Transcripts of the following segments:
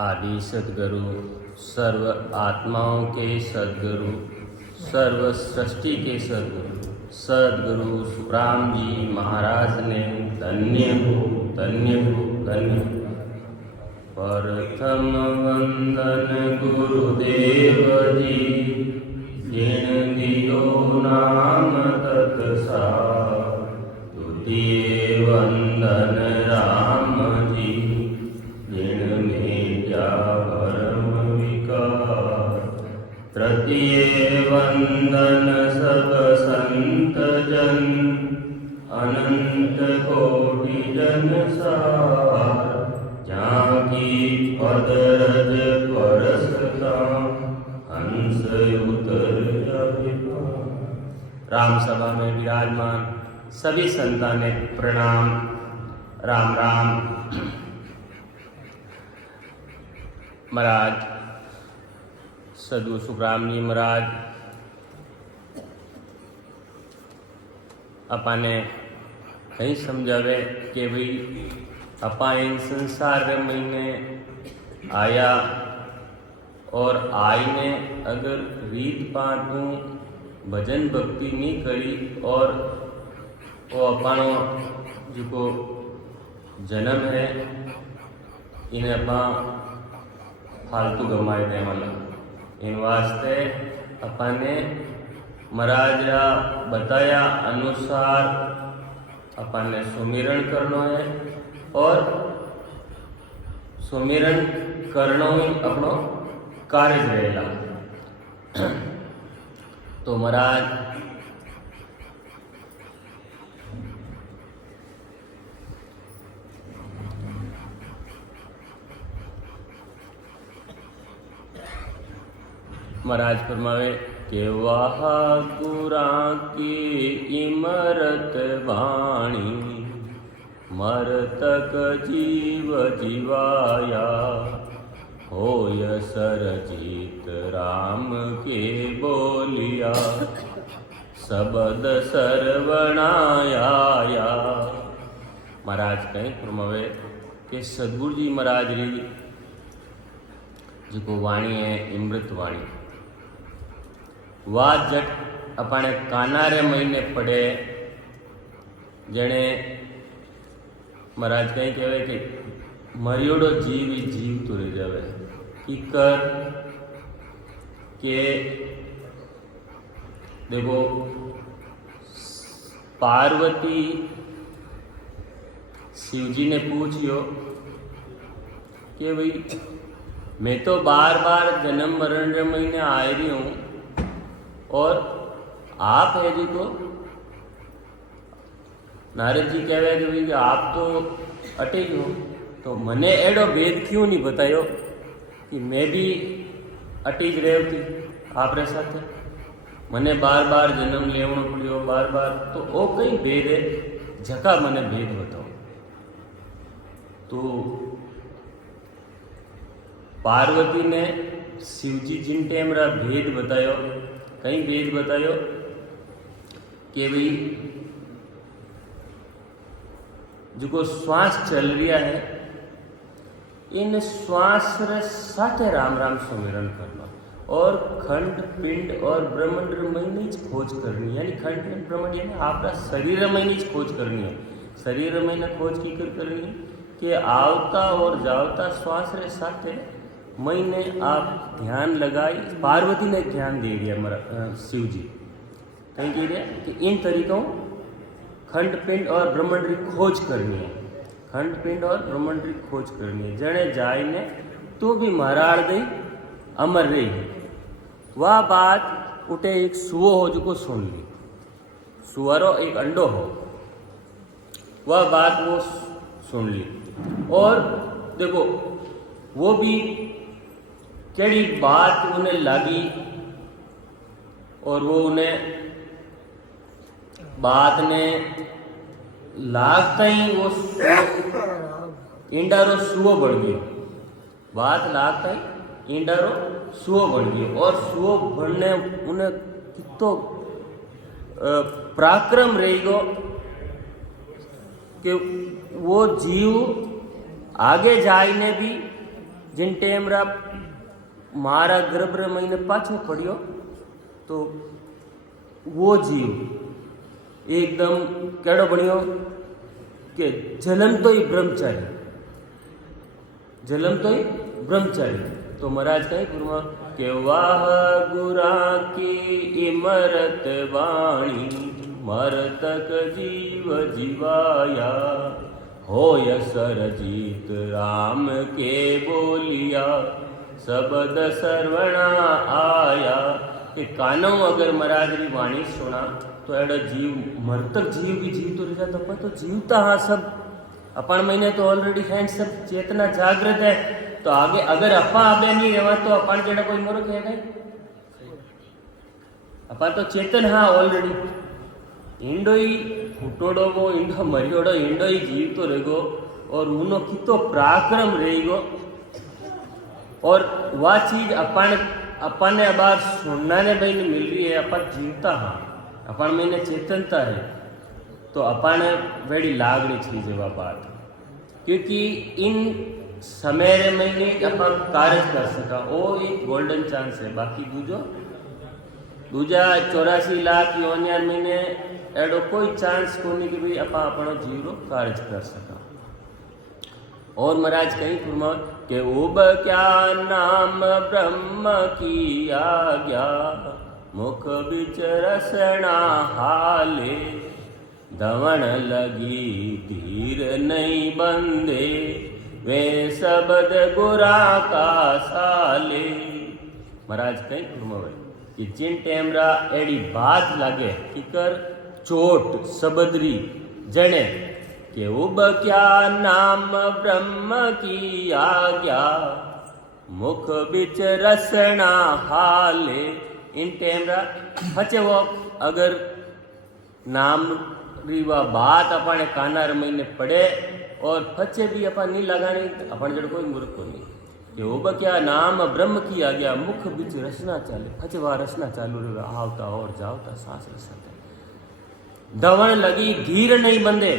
आदि सद्गुरु, सर्व आत्माओं के सद्गुरु, सर्व सृष्टि के सद्गुरु, सद्गुरु सुखराम जी महाराज ने धन्य हो, धन्य हो, धन्य हो। प्रथम वंदन गुरुदेव जी, जिन दियो नाम तत्सार। द्वितीय वंदन राम जी, जिन में क्या परम विकार। तृतीय वंदन सब संत जन, अनंत कोटि जन सार। जाकी पद रज परसता, हंस उतर अभिमान। राम सभा में विराजमान सभी संतान ने प्रणाम, राम राम। महाराज सदगुरु सुखराम जी महाराज अपने कहीं समझावे कि भाई अपा इन संसार महीने आया और आई ने अगर रीत पाटू भजन भक्ति नहीं करी और वो अपनो जो जन्म है इन्हें अपा फालतू गमाए देने वाला। इन वास्ते अपने महाराज बताया अनुसार अपने सुमिरण करना है और सुमिरण करना ही अपनो कार्य रहेगा। तो महाराज महाराज फरमावे के वाह गुरा की इमरत वाणी, मरतक जीव जीवाया। होय सरजीत राम के बोलिया, सबद सर्वणाया। महाराज कहीं फरमावे कि सदगुरु जी महाराज री जो वाणी है अमृत वाणी, वाह जट अपने कानारे महीने पड़े। जने महाराज कहीं कहवे कि मरियोड़ो जीव ही जीव तो रह जावे की कर के। देखो पार्वती शिवजी ने पूछियो कि भाई मैं तो बार बार जन्म मरण रे महीने आ रही हूँ और आप है जी को। नारद जी कह रहे कि आप तो अटे हो, तो मने एडो भेद क्यों नहीं बतायो कि मैं भी अटीज रही थी आप रे साथ। मने बार बार जन्म लेवणो पड़ियो बार बार, तो ओ कई भेद है झका मने भेद बताओ। तो पार्वती ने शिवजी जिन टाइम रा भेद बतायो, कई भेद बतायो कि भाई जो श्वास चल रहा है इन श्वास रे साथे राम राम सुमिरन करना और खंड पिंड और ब्रह्मांड महीने खोज करनी। यानी खंड पिंड ब्रह्मांड यानी आपका शरीर महीने खोज करनी है। शरीर महीने खोज की करनी है कि आवता और जावता श्वास रे साथे महीने आप ध्यान लगाई। पार्वती ने ध्यान दे दिया शिव जी कहीं कह रहे कि इन तरीकों खंड पिंड और ब्रह्मांड की खोज करनी है। खंड पिंड और ब्रह्मांड की खोज करनी है। जने जाय ने तो भी महाराज दे अमर रही है। वह बात उठे एक सुओ हो जो सुन ली, सुअरो एक अंडो हो, वह बात वो सुन ली। और देखो वो भी केड़ी बात उन्हें लगी और वो उन्हें बात ने लागता ही वो इंडारो सुओ बढ़ गयो। बात लागता ही इंडारो सुओ बढ़ गयो और सुओ बढ़ने उन्हें कितो पराक्रम रही गो कि वो जीव आगे जाने भी जिन टेमरा मारा गर्भ महीने पाछो पड़ियो तो वो जीव एकदम केड़ो बनियो कि जलम तो ही ब्रह्मचारी, जलम तो ही ब्रह्मचारी। तो महाराज कहीं गुरुमा के वाह गुरा की इमरत वाणी मरतक जीव जीवाया होय सरजीत राम के बोलिया शब्द सर्वणा आया। कि कानो अगर महाराज री वाणी सुना तो एड़ा जीव मरतक जीव भी जीव तो रह जाता, तो जीवता हाँ सब अपन महीने तो ऑलरेडी है, सब चेतना जागृत है। तो आगे अगर अपा आगे नहीं रहा तो अपन जेड़ा कोई मूर्ख है गए, अपन तो चेतन हाँ ऑलरेडी। इंडो ही फुटोड़ो वो इंडो मरियोड़ो इंडो ही जीव तो रहेगो और उनो कितो पराक्रम रहेगो। और वह चीज अपन ने बार सुनना ने भाई ने मिल रही है, अपन जीवता हाँ अपन में चेतनता है तो अपन बड़ी लागनी चीज है वह बात। क्योंकि इन समय महीने अपन कार्य कर सका वो एक गोल्डन चांस है। बाकी दूजा 84 लाख योनियार महीने एडो कोई चांस को नहीं कि भाई अपा अपनो जीव रो कार्य कर सका। और महाराज कहीं फरमा के उब क्या नाम ब्रह्म की आज्ञा मुख बिच रसना हाले दवण लगी धीर नहीं बंदे वे शब्द गुरा का साले। महाराज कहीं फरमावे कि जिन टेमरा एड़ी बात लागे कि कर चोट सबदरी जने के उब क्या नाम ब्रह्म की आज्ञा मुख बिच रसना हाले। इन टेमरा फचे वो अगर नाम रीवा बात अपने काना रमईने पड़े और फचे भी अपन नहीं लगानी अपन जड़ कोई मूर्ख को नहीं। कि उब क्या नाम ब्रह्म की आज्ञा मुख बिच रसना चाले, फचे वह रसना चालू रहे आवता और जावता सांस रसता दवण लगी धीर नहीं बंदे।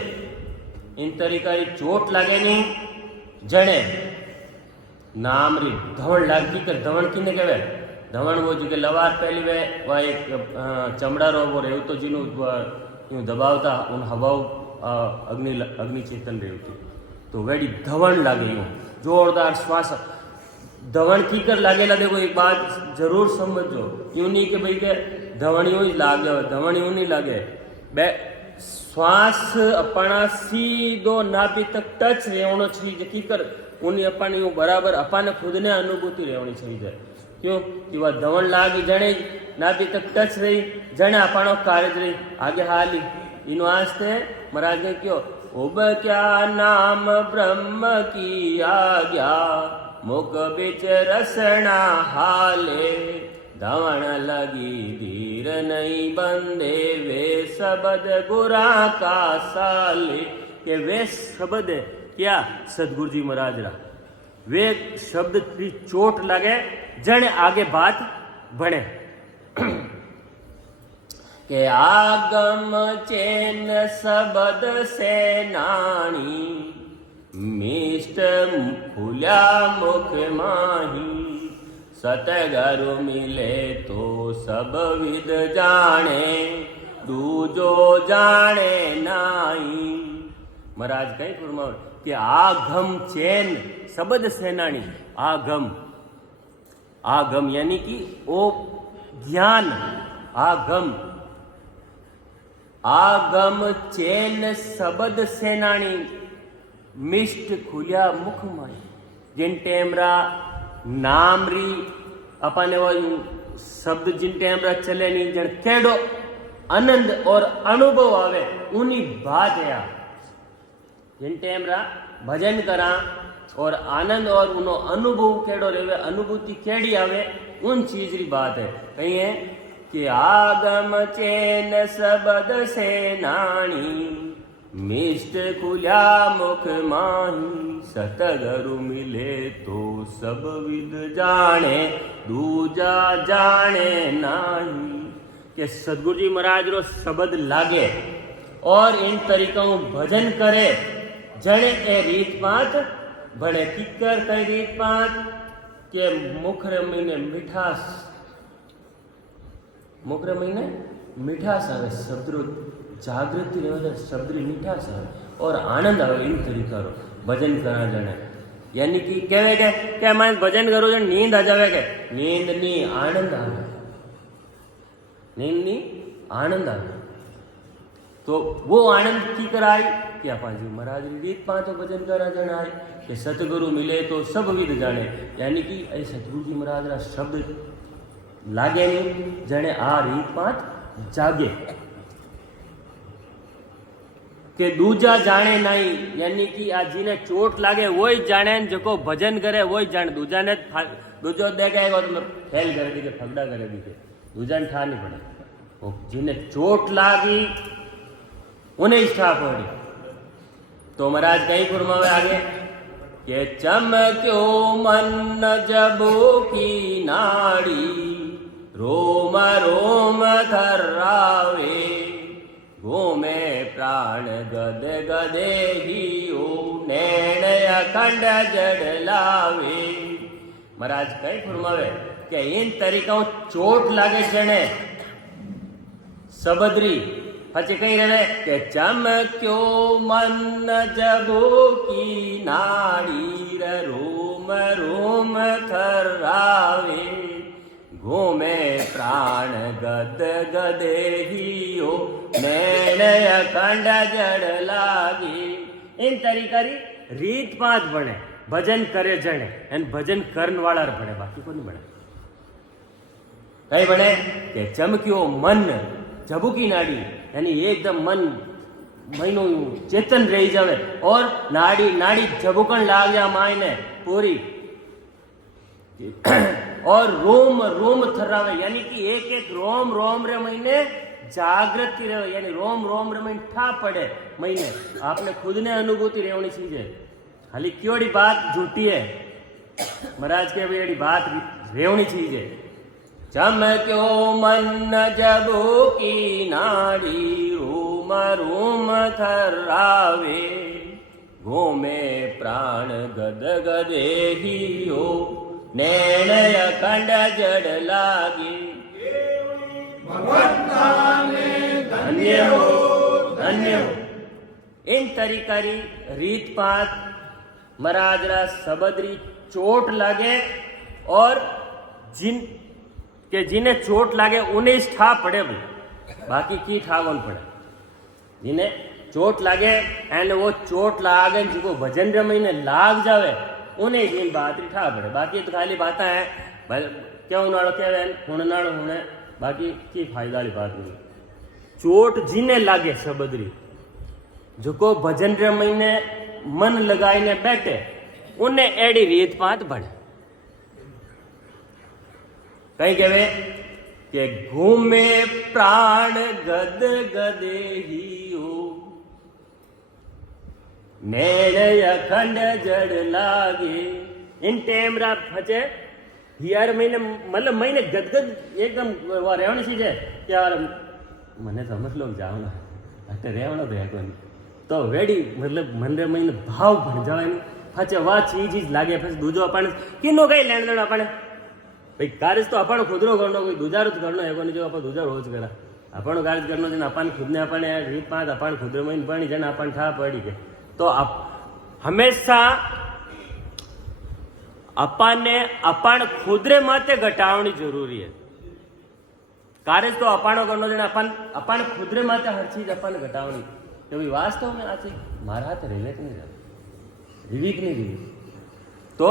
इन तरीका री चोट लागे नहीं जने नाम री धवण लागती कर धवण किने कहवे धवण वो जो लवार पहली वे वह एक चमड़ा रो वो रेव तो जिनु यूं दबावता उन हवाओं अग्नि चेतन रेवती तो वेड़ी धवण लागे यूं जोरदार श्वास धवण की कर लागे ला। देखो एक बात जरूर समझो, यूं नहीं कि भाई के धवण यूं ही लागे धवण यूं नहीं लागे। बे श्वास अपना सीधो नाभि तक टच रहना चाहिए की कर उन्हें अपन यूं बराबर अपन खुद ने अनुभूति रहनी चाहिए। क्यों कि वह धवण लागी जने नाभि तक टच रही जने अपनो कार्य रही आगे हाली इन वास्ते महाराज ने क्यों उब क्या नाम ब्रह्म की आज्ञा मुख बिच रसना हाले धवण लगी धीर नहीं बंदे वे शब्द गुरा का साले। के वे शब्द क्या सदगुरु जी महाराज रा वे शब्द की चोट लगे जने आगे बात बढ़े। के आगम चैन शब्द से नाणी मिष्ट खुला मुख माही सतगरु मिले तो सब विद जाने दूजो जाने नाई। महाराज कहीं फरमाओ कि आगम चैन शब्द सेनानी आगम यानी कि ओ ज्ञान आगम चैन शब्द सेनानी मिष्ट खुलिया मुख माई। जिन टेमरा नाम री अपने वो शब्द जिन टेमरा चले नहीं जन केड़ो आनंद और अनुभव आवे उन्हीं बात है। जिन टेमरा भजन करा और आनंद और उनो अनुभव केड़ो रेवे अनुभूति केड़ी आवे उन चीज री बात है। कहीं है कि आगम चैन शब्द से नाणी मिष्ट खुल्या मुख माही सतगरु मिले तो सब विद जाने दूजा जाने नाही। के सदगुरु जी महाराज रो शब्द लागे और इन तरीकों भजन करे जने ए रीत बात ભણે કિક્કર કઈ રીત પાંચ કે મુખ રમીને મીઠાશ, મુખ રમીને મીઠાશ આવે, શબ્દ જાગૃતિ રહે, શબ્દની મીઠાશ આવે और आनंद આવે इन तरीका भजन करा जाने यानी कि कहे के मैं भजन करूँ जो नींद आ जावे के नींद नी आनंद आवे, नींद नी आनंद आवे तो वो आनंद की कराई कि अपन जी महाराज रीत पांच भजन करा जाना है कि सतगुरु मिले तो सब विद जाने यानी कि ऐ सतगुरु जी महाराज रा शब्द लागे नहीं जाने आ रीत पांच जागे के दूजा जाने नहीं यानी कि आ जीने चोट लागे वो ही जाने जो भजन करे वो ही जाने दूजा ने दूजो देखेगा तो फेल कर दी के फगड़ा कर दी के दूजा ने ठा नहीं पड़े वो जिन्हें चोट लागी उन्हें इच्छा पड़ी तो महाराज कहीं फरमावे आगे के चमक्यो मन जबो की नाड़ी रोम रोम थर्रावे घूमे प्राण गद गदे हियो नैण अखंड जड़ लावे। महाराज कई फरमावे के इन तरीका चोट लागे जने सबदरी પછી કઈ રહે કે ચમક્યો મન જબો કી નાડી રોમ રોમ થરાવે ઘૂમે પ્રાણ ગદ ગદેહિયો નૈણ અખંડ જડ લાગે। इन तरीकारी रीत पांच बने भजन करे जने एन भजन करन वाला बने बाकी को नहीं बने कई बने के चमक्यो मन जबुकी नाड़ी यानी एकदम मन महीनों चेतन रही जावे और नाड़ी नाड़ी झबुकन लाग जा मायने पूरी और रोम रोम थर्रावे यानी कि एक एक रोम रोम रे महीने जागृति रहे यानी रोम रोम रे महीने ठा पड़े महीने आपने खुद ने अनुभूति रेवनी चीजे खाली क्योड़ी बात झूठी है महाराज के भाई बात रेवनी चीजे चमक्यो मन जबो की नाड़ी रोम रोम थर्रावे घूमे प्राण गद गदेहियो नैण अखंड जड़ लागे। धन्य हो धन्य हो। इन तरीकारी रीत पात महाराज रा सबदरी चोट लागे और जिन के जिन्हें चोट लागे उन्हें ठा पड़े भाई बाकी की ठावन पड़े जिन्हें चोट लागे एंड वो चोट लागे जिसको भजन रमईने लाग जावे उन्हें जिन बात ठा पड़े बाकी तो खाली बातें हैं क्यों नाड़ो क्या हुण नाड़ो हुणे बाकी की फायदा वाली बात नहीं। चोट जिन्हें लागे सबदरी जिसको भजन रमईने मन लगाईने बैठे उन्हें एडी रीत पात बढ़े कहीं कहे के घूमे प्राण गद गदे हियो नैण अखंड जड़ लागे। इन टेम रा फचे यार महीने मतलब महीने गदगद एकदम रेवण सी है यार मने समझ लो जाओ ना अटे रेवण दे कोनी तो वेडी मतलब मन रे महीने भाव भण जावे फचे वा चीज लागे फिर दूजो अपन किनो कई लेण देण अपन भाई कार्य तो अपन खुद रो करनो कोई दूजा रोज करनो है कोनी जो अपन दूजा रोज करा अपन कार्य करनो जन अपन खुद ने अपन रीत पांच अपन खुद रे महीने बणी जन अपन ठा पड़ी के तो हमेशा अपाने अपन खुदरे माते घटावनी जरूरी है कार्य तो अपानो करनो जने अपन खुदरे माते हर चीज अपन घटावनी तो भी वास्तव में आ चीज मारा हाथ रिलेट नहीं जाता रिवीक नहीं रिवीक तो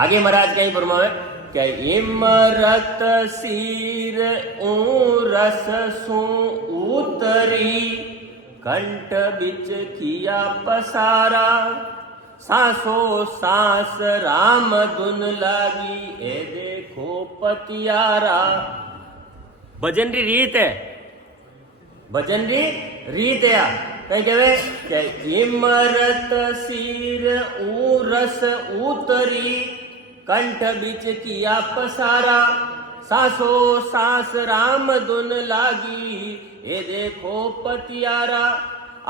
आगे महाराज कहीं फरमावे क्या इमरत सीर रस सु उतरी कंठ बिच किया पसारा सांसो सांस राम धुन लागी ए देखो पतियारा। भजन री रीत है भजन री रीत है कहीं कहे क्या इमरत सीर रस उतरी कंठ बिच किया पसारा सांसो सांस राम धुन लागी ए देखो पतियारा।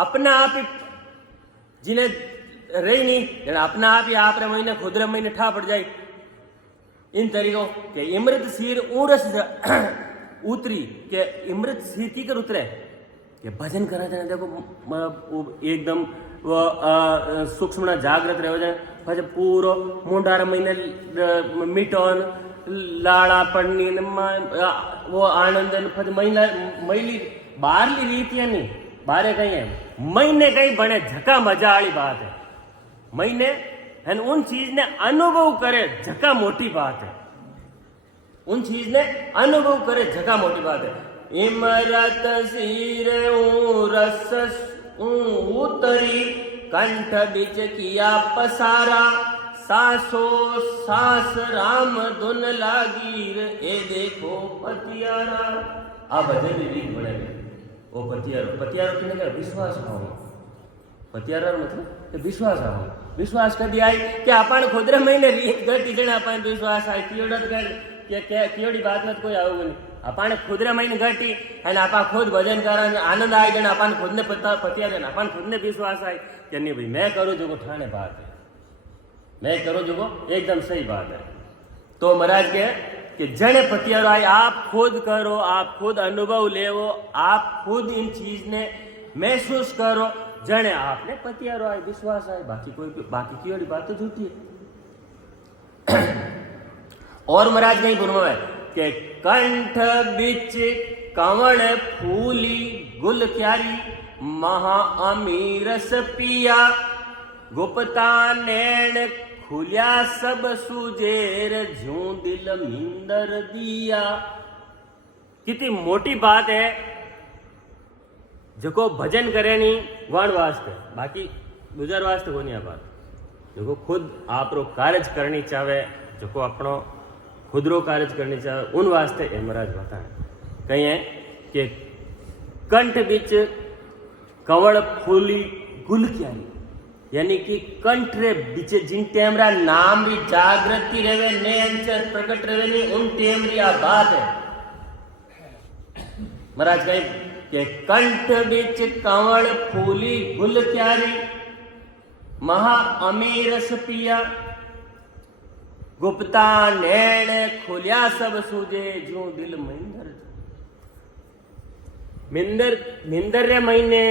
अपना आप जिन्हें रही नहीं जन अपना आप या आपरे महीने खुदरे महीने ठा पड़ जाए इन तरीकों के इमृत सिर उड़स उतरी के इमृत सिर की कर उतरे के भजन करा जाए देखो एकदम वो सूक्ष्म जागृत रहो जाए પછી પૂરો મુંડારા મહિને મીટોન લાળા પડની वो आनंद પછી મહિલી बाहरली रीतियां नहीं बारे कहीं है महीने कहीं बने झका मजा वाली बात है महीने उन चीज ने अनुभव करे झका मोटी बात है उन चीज ने अनुभव करे झका मोटी बात है इमरत सिर रस उतरी कंठ बिच किया पसारा सासो सास राम धुन लागीर ए देखो पतियारा आ भजन रीत बने वो पतियारो पतियारो किने कहे विश्वास भाव पतियारा मतलब विश्वास आओ विश्वास कदी आई कि अपन खुदरे महीने रीत गति जने अपन विश्वास आई कियोडत के कियोडी बात मत कोई आवे नहीं अपन खुदरे महीने गति एंड आपा खुद भजन करा आनंद आई जने अपन खुद ने पतियारे अपन खुद ने विश्वास आई कि नहीं भाई मैं करूं जो ठाणे बात है मैं करूं जो एकदम सही बात है तो महाराज के कि जने पतियारो आई आप खुद करो आप खुद अनुभव लेवो आप खुद इन चीज ने महसूस करो जने आपने पतियारो आई विश्वास आए बाकी की वाली बात तो झूठी है और महाराज नहीं बुरमावे कि कंठ बिच कंवल फूली गुल क्यारी महा अमीरस पिया गुप्ता नैन खुलिया सब सुजेर झू दिल मिंदर दिया कितनी मोटी बात है जो भजन करे नहीं वण वास्ते बाकी गुजर वास्ते को नहीं आ बात जो खुद आप रो कार्य करनी चाहे जो अपनो खुद रो कार्य करनी चाहे उन वास्ते महाराज बताए कहीं है कि कंठ बीच कंवल फूली गुल क्या यानी कि कंठ रे बीच जिन टेमरा नाम री जागृति रहे ने अंचर प्रकट रहे ने उन टेमरी आ बात है महाराज कहे कि कंठ बीच कंवल फूली गुल क्यारी महा अमीरस पिया गुप्ता नैन खुलिया सब सूजे जो दिल मिंदर रे महीने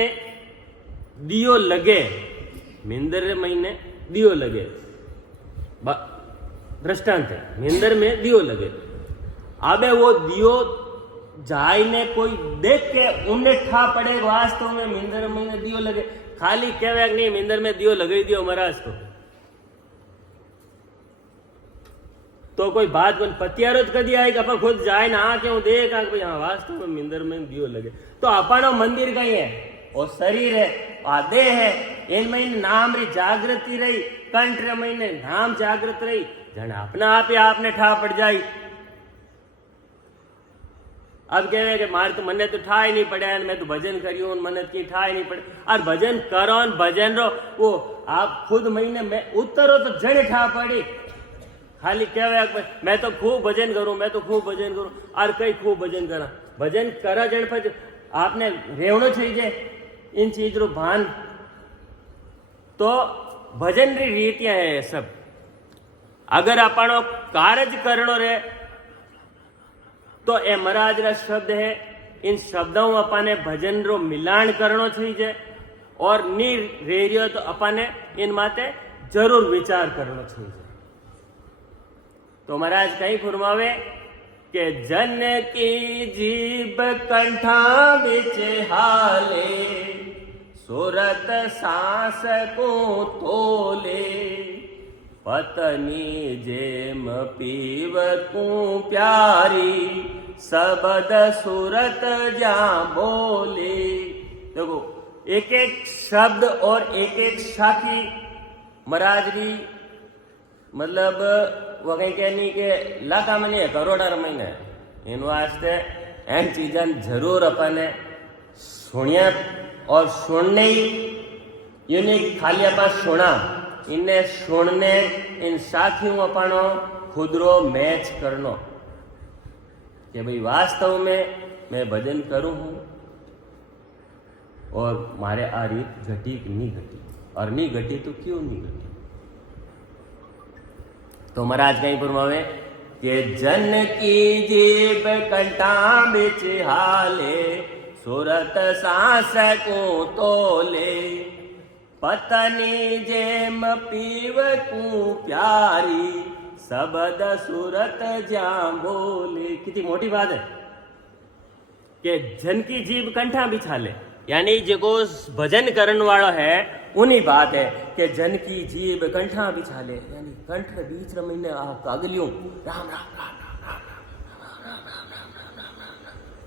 दियो लगे मिंदर रे महीने दियो लगे दृष्टांत है मिंदर में दियो लगे अबे वो दियो जाय ने कोई देख के उन्हें ठा पड़े वास्तव में मिंदर महीने दियो लगे खाली कहवे नहीं मिंदर में दियो लगे दियो महाराज तो कोई बात बन पतियारो कदी आएगा अपन खुद जाए ना क्यों देख भाई हाँ वास्तव में मिंदर में दियो लगे तो अपनो मंदिर कहीं है और शरीर है आदे है इन महीने नाम री जागृति रही कंठ रे महीने नाम जागृत रही जन अपना आप ही आपने ठा पड़ जाई अब कहे कि मारे तो मन्ने तो ठा ही नहीं पड़े मैं तो भजन करियो मन्ने की ठा ही नहीं पड़े और भजन करो भजन रो वो आप खुद महीने में उतरो तो जन ठा पड़ी खाली कहे मैं तो खूब भजन करूं मैं तो खूब भजन करूं और कई खूब भजन करा भजन करा जन पर आपने रेवणो चाहिए इन चीज रो भान तो भजन री रीतियां है सब अगर अपनो कार्य करनो रे तो ए महाराज रा शब्द है इन शब्दों अपने भजन रो मिलान करनो चाहिए और नी रेरियो तो अपने इन माते जरूर विचार करनो चाहिए तो महाराज कहीं फरमावे के जन की जीभ कंठा बिच हाले सुरत सांस को तोले पत्नी जेम पीव को प्यारी सबद सुरत जा बोले देखो एक एक शब्द और एक एक साथी महाराज जी मतलब वो कहीं कहनी के लाखा में नहीं करोड़ा महीने इन वास्ते एन चीजा जरूर अपने सुनिया और सुनने ही ये नहीं खाली अपन सुना इन्हें सुनने इन साथियों अपनो खुदरो मैच करनो कि भाई वास्तव में मैं भजन करूं हूं और मारे आ रीत घटी कि नहीं घटी और नहीं घटी तो क्यों नहीं घटी? तो महाराज कहीं फरमावे कि जन की जीभ कंठा बिच हाले, सुरत सांस को तोले, पतनी जेम पीव को प्यारी, सबद सुरत जा बोले। कितनी मोटी बात है कि जन की जीभ कंठा बिछा ले, यानी जो भजन करण वाला है उन्हीं बात है कि जन की जीभ कंठा बिछा ले, यानी कंठ के बीच रमीने कागलियों राम राम राम राम राम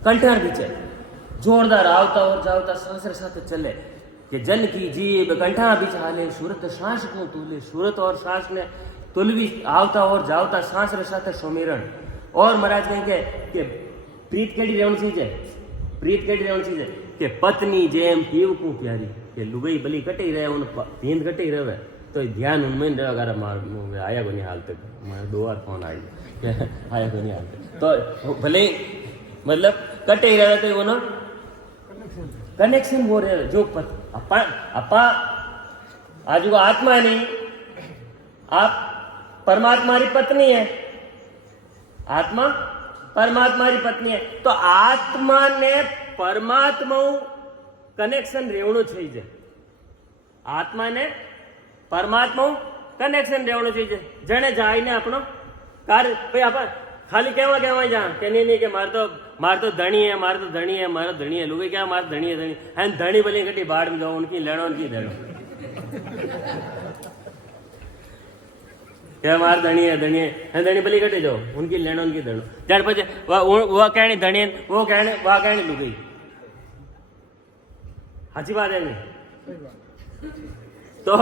कंठा बीच जोरदार आवता और जावता सांसरे साथ चले कि जन की जीभ कंठा बिछा ले, सूरत सांस को तूले, सूरत और सांस ने तुलवी आवता और जावता सांसरे साथ सुमिरन। और महाराज कहेंगे कि प्रीत केड़ी रहनी चाहिए, प्रीत केड़ी रहनी चाहिए कि पत्नी जेम पीव को प्यारी, कि लुगई बली कटी रहे उन पींद कटी रहे तो ध्यान उनमें अगर मार आया को नहीं हाल तक मैं 2 बार फोन आई आया को नहीं हाल तक तो भले मतलब कटे रहे तो वो ना कनेक्शन हो रहे जो अपा आज वो आत्मा नहीं, आप परमात्मा की पत्नी है, आत्मा परमात्मा की पत्नी है, तो आत्मा ने परमात्मा कनेक्शन रेवणो चाहिए, आत्मा ने परमात्मा कनेक्शन रेवणो चाहिए। जने जाइने अपनो कार्य भाई आप खाली कहवा जा के नहीं कि मार तो धनी है, मार तो धनी है, मारा धनी है, लोग क्या मार धनी है, धनी है धनी बली कटी बाढ़ में जाओ उनकी लेनो उनकी देनो क्या मार धनी है, धनी है धनी बली कटी जाओ उनकी लेनो उनकी देनो जड़ पचे वह कहनी धनी वो कहने वह कहनी लुगई। अच्छी बात है नहीं तो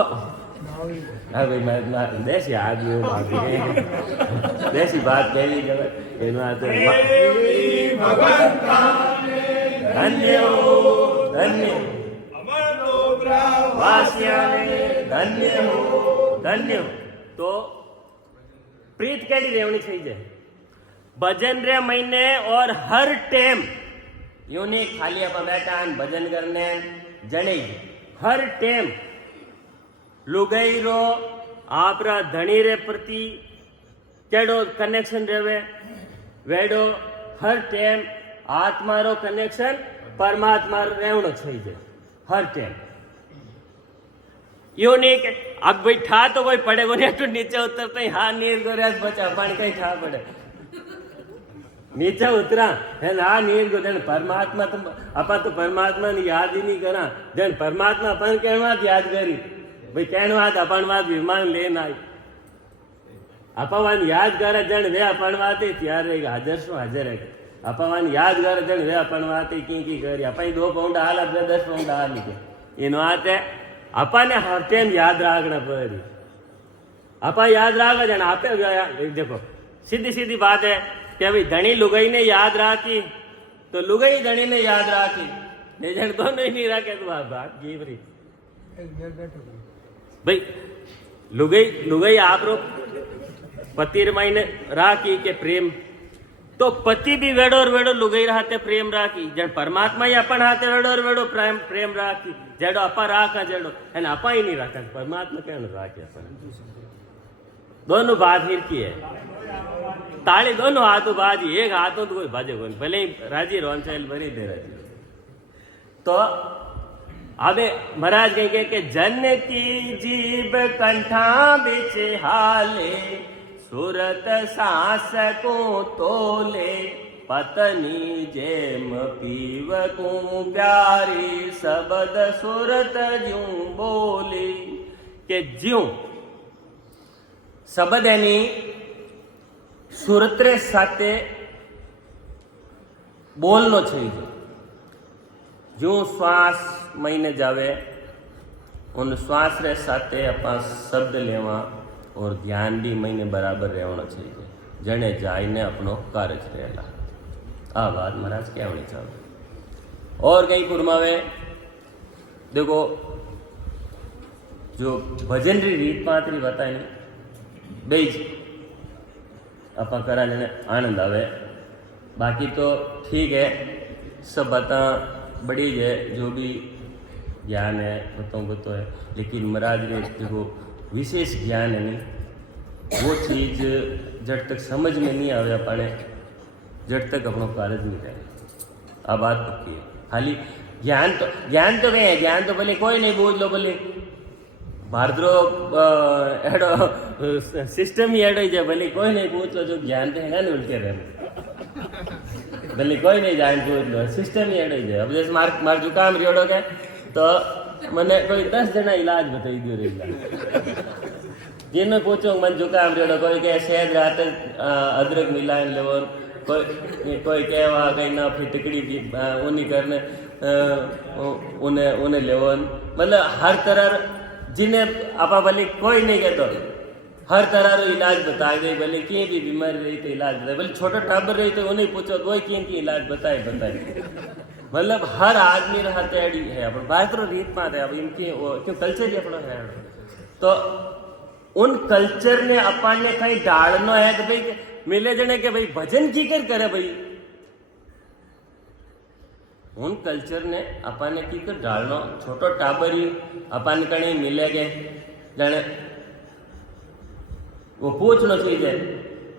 भाई मैं देसी आदमी देसी बात कही धन्य हो धन्य धन्य हो धन्य हो। तो प्रीत केड़ी रेवनी चाहिए भजन रे महीने और हर टाइम यूं नहीं खाली आप बैठा भजन करने जने हर टाइम लुगाई रो आपरा धनी रे प्रति केड़ो कनेक्शन रेवे वेडो हर टाइम आत्मा रो कनेक्शन परमात्मा रेवणो चाहिए हर टाइम। यो नहीं कि अब भाई ठा तो कोई पड़ेगो नहीं तो नीचे उतरते ही हाँ नीर को रेस बचा पानी कहीं ठा पड़े नीचे उतरा है ना नीर को जन परमात्मा तो अपा तो परमात्मा ने याद ही नहीं करा जन परमात्मा अपन कहना याद करी भाई कहना अपन बात विमान लेना आई अपन याद करे जन वे अपन बात त्यार रहेगा हाजर शो हाजर है अपन याद करे जन वे अपन बात की करी अपन 2 पाउंड हाल 10 पाउंड हाल के इन बात है अपन हर टाइम याद रखना पड़ी अपन याद रखा जन आपे देखो सीधी सीधी बात है कि भाई धनी लुगाई ने याद रखी तो लुगाई धनी ने याद रखी नहीं जन दोनों ही नहीं रखे तो बात की बरी भाई लुगाई आप रो पति मायने राखी के प्रेम तो पति भी वेड़ो और वेड़ो लुगाई रहते प्रेम राखी जन परमात्मा ही अपन हाथे वेड़ो और वेड़ो प्रेम राखी जेडो अपा राखा जेडो है ना अपा ही नहीं रखा परमात्मा क्या राखे अपन दोनों बात हिर की है ताली दोनों हाथों बाजी एक हाथों तो कोई बाजे कोई भले ही राजी रोन चाहे भरी दे राजी तो अबे महाराज कहेंगे कि जन की जीभ कंठा बिच हाले सूरत सांस को तोले पत्नी जेम पीव को प्यारी सबद सूरत ज्यूं बोली के ज्यूं शब्द यानी सूरत रे साथे बोलनो चाहिए जो श्वास महीने जावे उन श्वास रे साथे अपन शब्द लेवा और ध्यान भी महीने बराबर रहना चाहिए जने जाइने अपनो कार्य रहेला आ बात महाराज क्या होनी चाहिए। और कहीं पुरमावे देखो जो भजन री रीत पात्री बताए नहीं बेज अपन करा लेने आनंद आवे बाकी तो ठीक है सब बात बड़ी है जो भी ज्ञान है तो है, लेकिन महाराज ने देखो विशेष ज्ञान है नहीं, वो चीज़ जब तक समझ में नहीं आवे अपने जब तक अपना कार्य नहीं करे। आ बात पक्की है। खाली ज्ञान तो कहीं है, ज्ञान तो भले कोई नहीं बोल लो, भले भारतरो एडो सिस्टम ही एडो है, भले कोई नहीं पूछ लो, जो ज्ञान तो है ना उल्टे रहे, भले कोई नहीं जान पूछ लो, सिस्टम ही एडो है। अब जैसे मार जुकाम रेड़ो के तो मैंने कोई 10 जना इलाज बताई दियो रे, जिनमें पूछो मन जुकाम रेड़ो, कोई कहे शहद रात अदरक मिलाए लेवो, कोई कहवा कहीं ना फिटकड़ी की उन्हीं करने उन्हें लेवो, मतलब हर तरह जिन्हें आपा भले कोई नहीं कहते, हर तरह रो इलाज बताए गए, भले की भी बीमारी रही तो इलाज बताए, भले छोटा टाबर रही तो उन्हें पूछो कोई की इलाज बताए मतलब हर आदमी रहा तैयारी है अपन भारत रो रीत मात है। अब इनकी क्यों कल्चर ही अपना है, तो उन कल्चर ने अपन ने कहीं डालना है कि भाई मिले जने के भाई भजन की कर करे भाई, उन कल्चर ने अपन ने की कर डालना, छोटो टाबरी अपन कहीं मिले गए जने वो पूछना चाहिए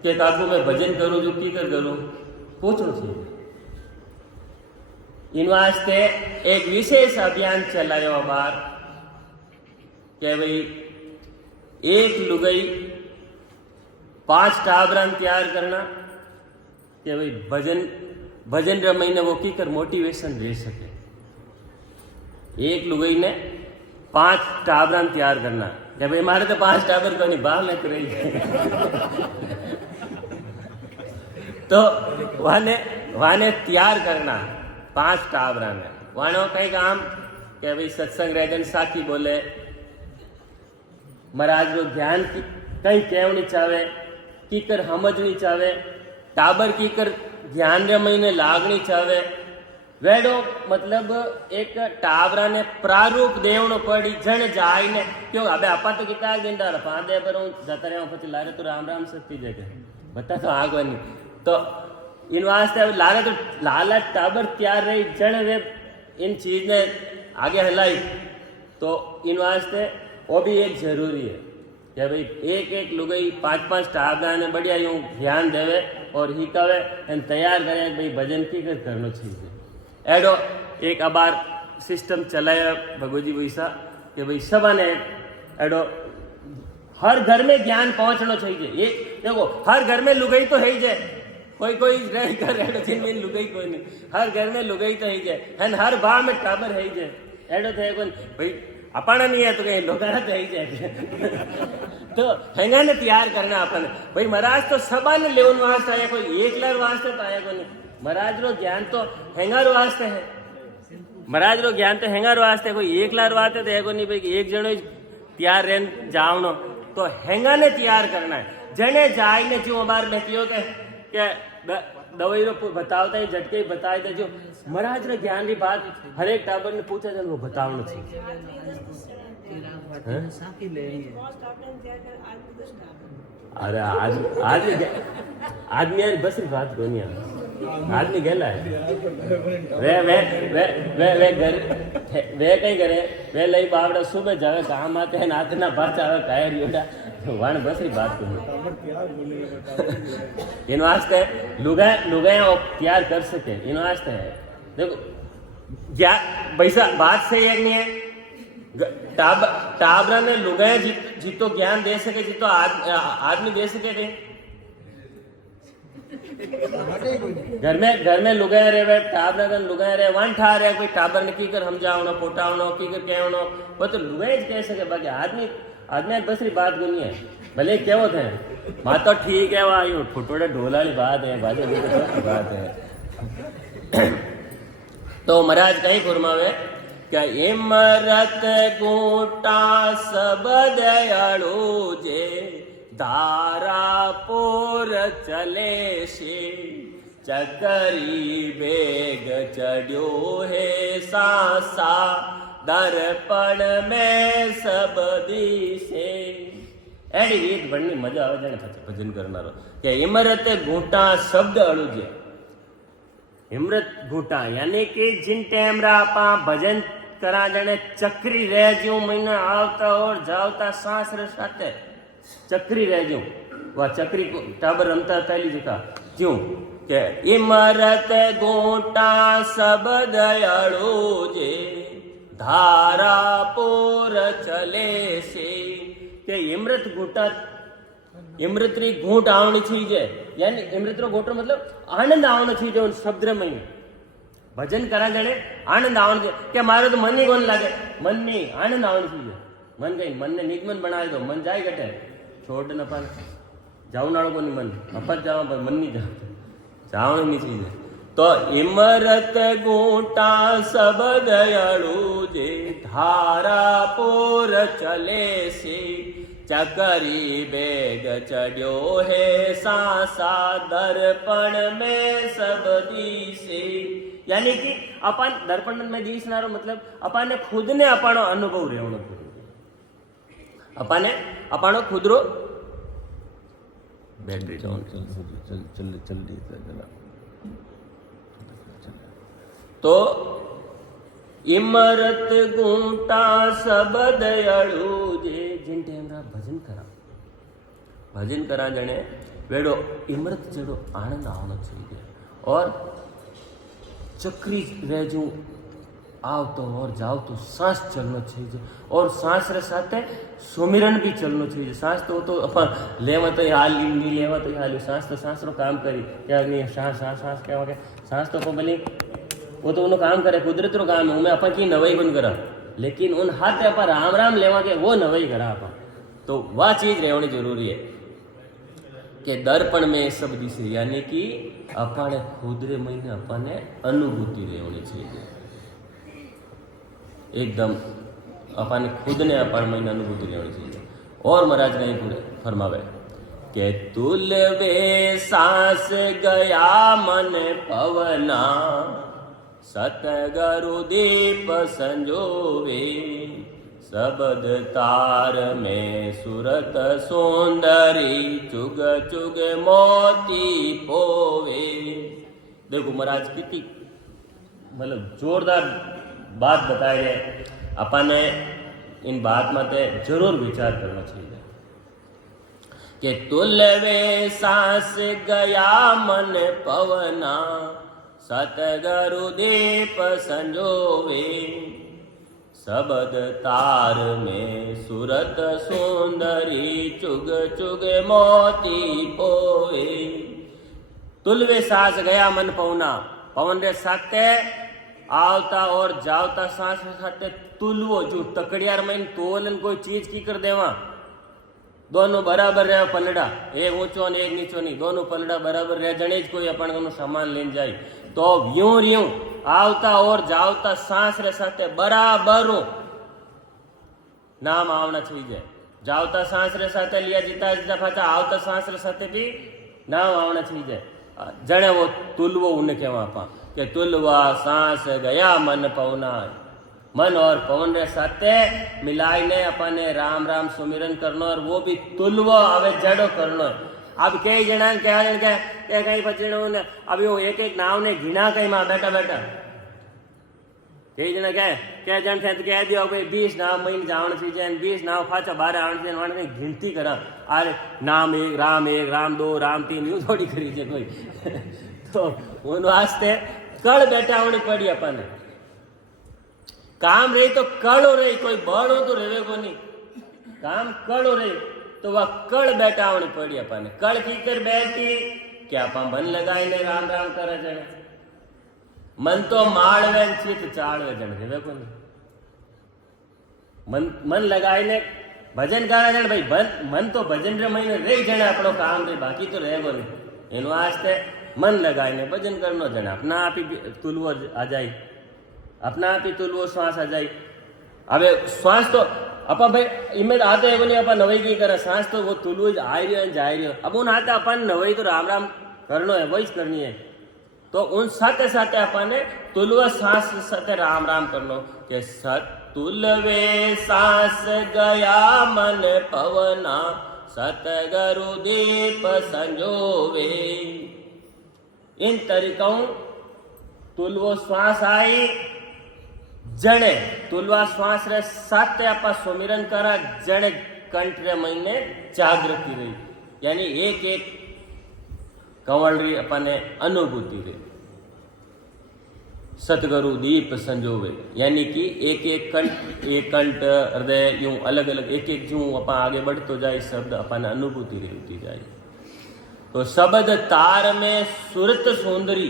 कि काकू मैं भजन करूं जो की कर करूं, पूछना चाहिए। इन वास्ते एक विशेष अभियान चलायो बार कि भाई एक लुगाई 5 टाबरान तैयार करना कि भाई भजन रे महीने वो की कर मोटिवेशन दे सके। एक लुगाई ने 5 टाबरान तैयार करना कि भाई मारे तो 5 टाबर को नहीं बाहर लग रही तो वाने तैयार करना 5 टाबरान है। वानो कई काम कि भाई सत्संग रहन साखी बोले, महाराज रो ध्यान की कहीं कहनी चाहे, की कर समझनी चाहे, टाबर की कर ध्यान रे महीने लागनी चाहे, वेडो मतलब एक टाबरा ने प्रारूप देवनो पड़ी जन जाय ने क्यों अबे आपा तो किता दिन रफा दे पर जाता रहे પછી લારે તો રામ રામ સતી જગે બતા તો આગવાની तो इन वास्ते लारे तो लाला टाबर तैयार रही जन वे इन चीज ने आगे हलाई, तो इन वास्ते वो भी एक जरूरी है कि भाई एक लुगाई 5 टाबरा ने बढ़िया यूं ध्यान देवे और हिकावे एंड तैयार करे भाई भजन की करना चाहिए। एडो एक अबार सिस्टम चलाया भगवती भैसा कि भाई सबने एडो हर घर में ज्ञान पहुंचना चाहिए। एक देखो हर घर में लुगाई तो है ही जाए, कोई रह कर जिनमें लुगाई कोई नहीं, हर घर में लुगाई तो है ही जाए, एंड हर बार में टाबर है ही जाए। एडो थे कोई भाई अपना नहीं है तो कहीं लोगाना तो है ही जाए तो हैंगा ने तैयार करना अपन भाई महाराज तो सबा ने लेवन वास्ते आया, कोई एक लर वास्ते तो आया कोई नहीं। महाराज रो ज्ञान तो हैंगा रो वास्ते है, महाराज रो ज्ञान तो हैंगा रो वास्ते, कोई एक लार वास्ते तो है कोई नहीं भाई एक जनो तैयार रहन जावनो, तो हैंगा ने तैयार करना है। जने जाय ने जो हमार बेटियों के दवाई रो बतावता ही झटके बता दे, जो महाराज रो ज्ञान की बात हर एक टाबर ने पूछा जन वो बतावना चाहिए। अरे आदमी यार बस बात को नहीं आदमी गेला है वे घर वे कहीं करे वे लई बावड़ा सुबह जावे काम आते हैं नातना बात आवे कायर योड़ा वाण बस बात को इन वास्ते लुगाए तैयार कर सके, इन वास्ते है। देखो क्या पैसा बात सही है नहीं है, टाबरा ने लुगाए जितो ज्ञान दे सके, जितो आदमी दे सके थे। घर में लुगाए रहे टाबरा ने लुगाए रहे वन ठा रहे कोई टाबर ने की कर समझावनो पोटावनो की कर कहवनो, वो तो लुगाए ज कह सके, बाकी आदमी बसरी बात को नहीं है। भले केवो थे मां तो ठीक है वहाँ यूं फुटोड़े ढोलाली बात है, बात है तो महाराज कहीं फरमावे क्या इमरत गोटा सब दयालु जे धारा पोर चले से चकरी बेग चढ़ो है सासा दर्पण में सब दिशे। एडी रीत भणनी मजा आवे जाने भजन करनारो के इमरत घूंटा शब्द अड़ुजे। इमरत घूंटा यानी कि जिन टाइम रा आपा भजन करा जने चक्री रह ज्यूं महीना आवता और जावता सांस रे साथे चक्री रह ज्यूं वा चक्री को टाबर रमता पहली जगह क्यों के इमरत गोटा सब दयाळु जे धारा पोर चले से के इमरत गोटा इमृत री घूंट आवनी चाहिए यानी इमृत रो घोटो मतलब आनंद आवनो चाहिए उन शब्द में भजन करा जड़े आनंद आवनो चाहिए क्या मारे तो मन ही कोन लागे मन में आनंद आवनो चाहिए मन गई मन ने निगमन बनाए दो मन जाए गटे छोड़ न पान जाऊ नाड़ो कोनी मन अपत जाओ पर मन नहीं जाओ नहीं चाहिए तो इमरत गोटा सब दयाळु जे धारा पोर चले से चकरी बेग चढ़ो है सांसा दर्पण में सब दिसे यानी कि अपन दर्पण में दिसनारो मतलब अपन खुद ने अपनो अनुभव रेवणो अपने अपनो खुद रो बैटरी डाउन चल तो इमरत गुंटा सब दयाळु जे जिन टाइम भजन करा जने वेड़ो इमरत जड़ो आनंद आवनो चाहिए और चक्री रेजू आवतो और जाओ तो सांस चलना चाहिए और सांस रे साथे सुमिरन भी चलना चाहिए सांस तो अपन लेवा तो हाल नहीं लेवा तो हाल सांस रो काम करी क्या नहीं सांस क्या हो सांस तो बोली वो तो उन्होंने काम करे कुदरत रो काम है उनमें अपन की नवाई बन करा लेकिन उन हाथ अपन राम राम लेवा के वो नवाई करा अपन तो वह चीज रहनी जरूरी है कि दर्पण में सब दिशे यानी कि अपन खुद रे महीने अपन अनुभूति रहनी चाहिए एकदम अपन खुद ने अपन महीने अनुभूति रहनी चाहिए और महाराज कहीं पूरे फरमावे के तुलवे सांस गया मन पवना सतगरु दीप संजोवे सबद तार में सुरत सुंदरी चुग चुग मोती पोवे। देखो महाराज कितनी मतलब जोरदार बात बताई है अपन ने इन बात में जरूर विचार करना चाहिए कि तुलवे सांस गया मन पवना सतगरु दीप संजोवे सबद तार में सुरत सुंदरी चुग चुग मोती पोवे। तुलवे सांस गया मन पवना पवन रे साथे आवता और जावता सांस रे साथे तुलवो जो तकड़ियार में तोलन कोई चीज की कर देवा दोनों बराबर रहे पलड़ा एक ऊंचो ने एक नीचो नहीं दोनों पलड़ा बराबर रहे जने कोई अपन को सामान लेन जाए तो यूं आवता और जावता सांस रे साथे बराबर नाम आवना चाहिए जावता सांस रे साथे लिया जीता जीता फाचा आवता सांस रे साथे भी नाम आवना चाहिए जने वो तुलवो उन्हें कहवा पा के तुलवा सांस गया मन पवना मन और पवन रे साथे मिलाई ने अपने राम राम सुमिरन करनो और वो भी तुलवो आवे जड़ो करनो। अब कई जना क्या कहीं बचने ने अभी वो एक एक नाव ने घिना कहीं मां बैठा बैठा कई जना क्या जन थे तो कह दियो भाई 20 नाव महीने जावण चाहिए 20 नाव फाचा 12 आने चाहिए वहां गिनती करा अरे नाम एक राम दो राम तीन यूं थोड़ी करी है कोई तो उन वास्ते कल बैठा होनी पड़ी अपन काम रही तो कल हो रही कोई बड़ हो तो रहे को नहीं काम कल हो रही तो वह कल बैठा होनी पड़ी अपन कल की कर बैठी क्या अपन मन लगाए ने राम राम करे जने मन तो माड़वे चित चाड़वे जन रहे को नहीं मन लगाए ने भजन करे जन भाई मन तो भजन रे महीने रही जने अपनो काम रे बाकी तो रहे को नहीं इन वास्ते मन लगाए ने भजन करनो जने अपना आप ही तुलवो आ जाए अपना आप ही तुलवो श्वास आ जाए। अब श्वास तो अपन भाई इमें आते हैं बोले अपन नवई की करे सांस तो वो तुलवो आ रही है जा रही है अब उन आते अपन नवई तो राम राम करनो है वही करनी है तो उन साथे साथे अपन ने तुलवा सांस साथे राम राम करनो के सत तुलवे सांस गया मन पवना सतगरु दीप संजोवे। इन तरीकों तुलवो श्वास आई जने तुलवा श्वास रे साथे आपा सुमिरन करा जने कंठ रे महीने जागृति रही, यानी एक एक कंवल रही अपने अनुभूति रही। सतगुरु दीप संजोवे, यानी कि एक एक कंठ हृदय यूं अलग अलग एक एक जो अपन आगे बढ़तो जाए शब्द अपन अनुभूति होती जाए। तो शब्द तार में सुरत सुंदरी,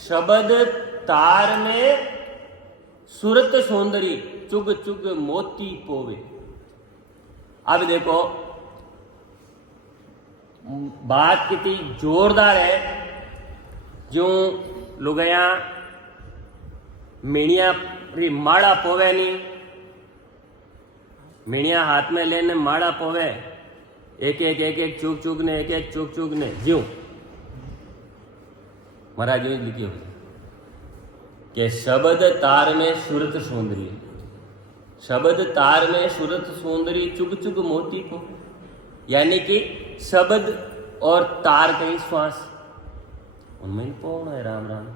शब्द तार में सुरत सुंदरी चुग चुग मोती पोवे। अब देखो बात कितनी जोरदार है। जो लुगया मीणिया माड़ा पोवे नहीं, मीणिया हाथ में लेने माड़ा पोवे, एक एक चुग चुग ने एक एक चुग चुग ने ज्यों महाराज जी लिखी हो कि शब्द तार में सुरत सुंदरी, शब्द तार में सुरत सुंदरी चुग चुग मोती को, यानी कि शब्द और तार कहीं श्वास उनमें कौन है राम राम।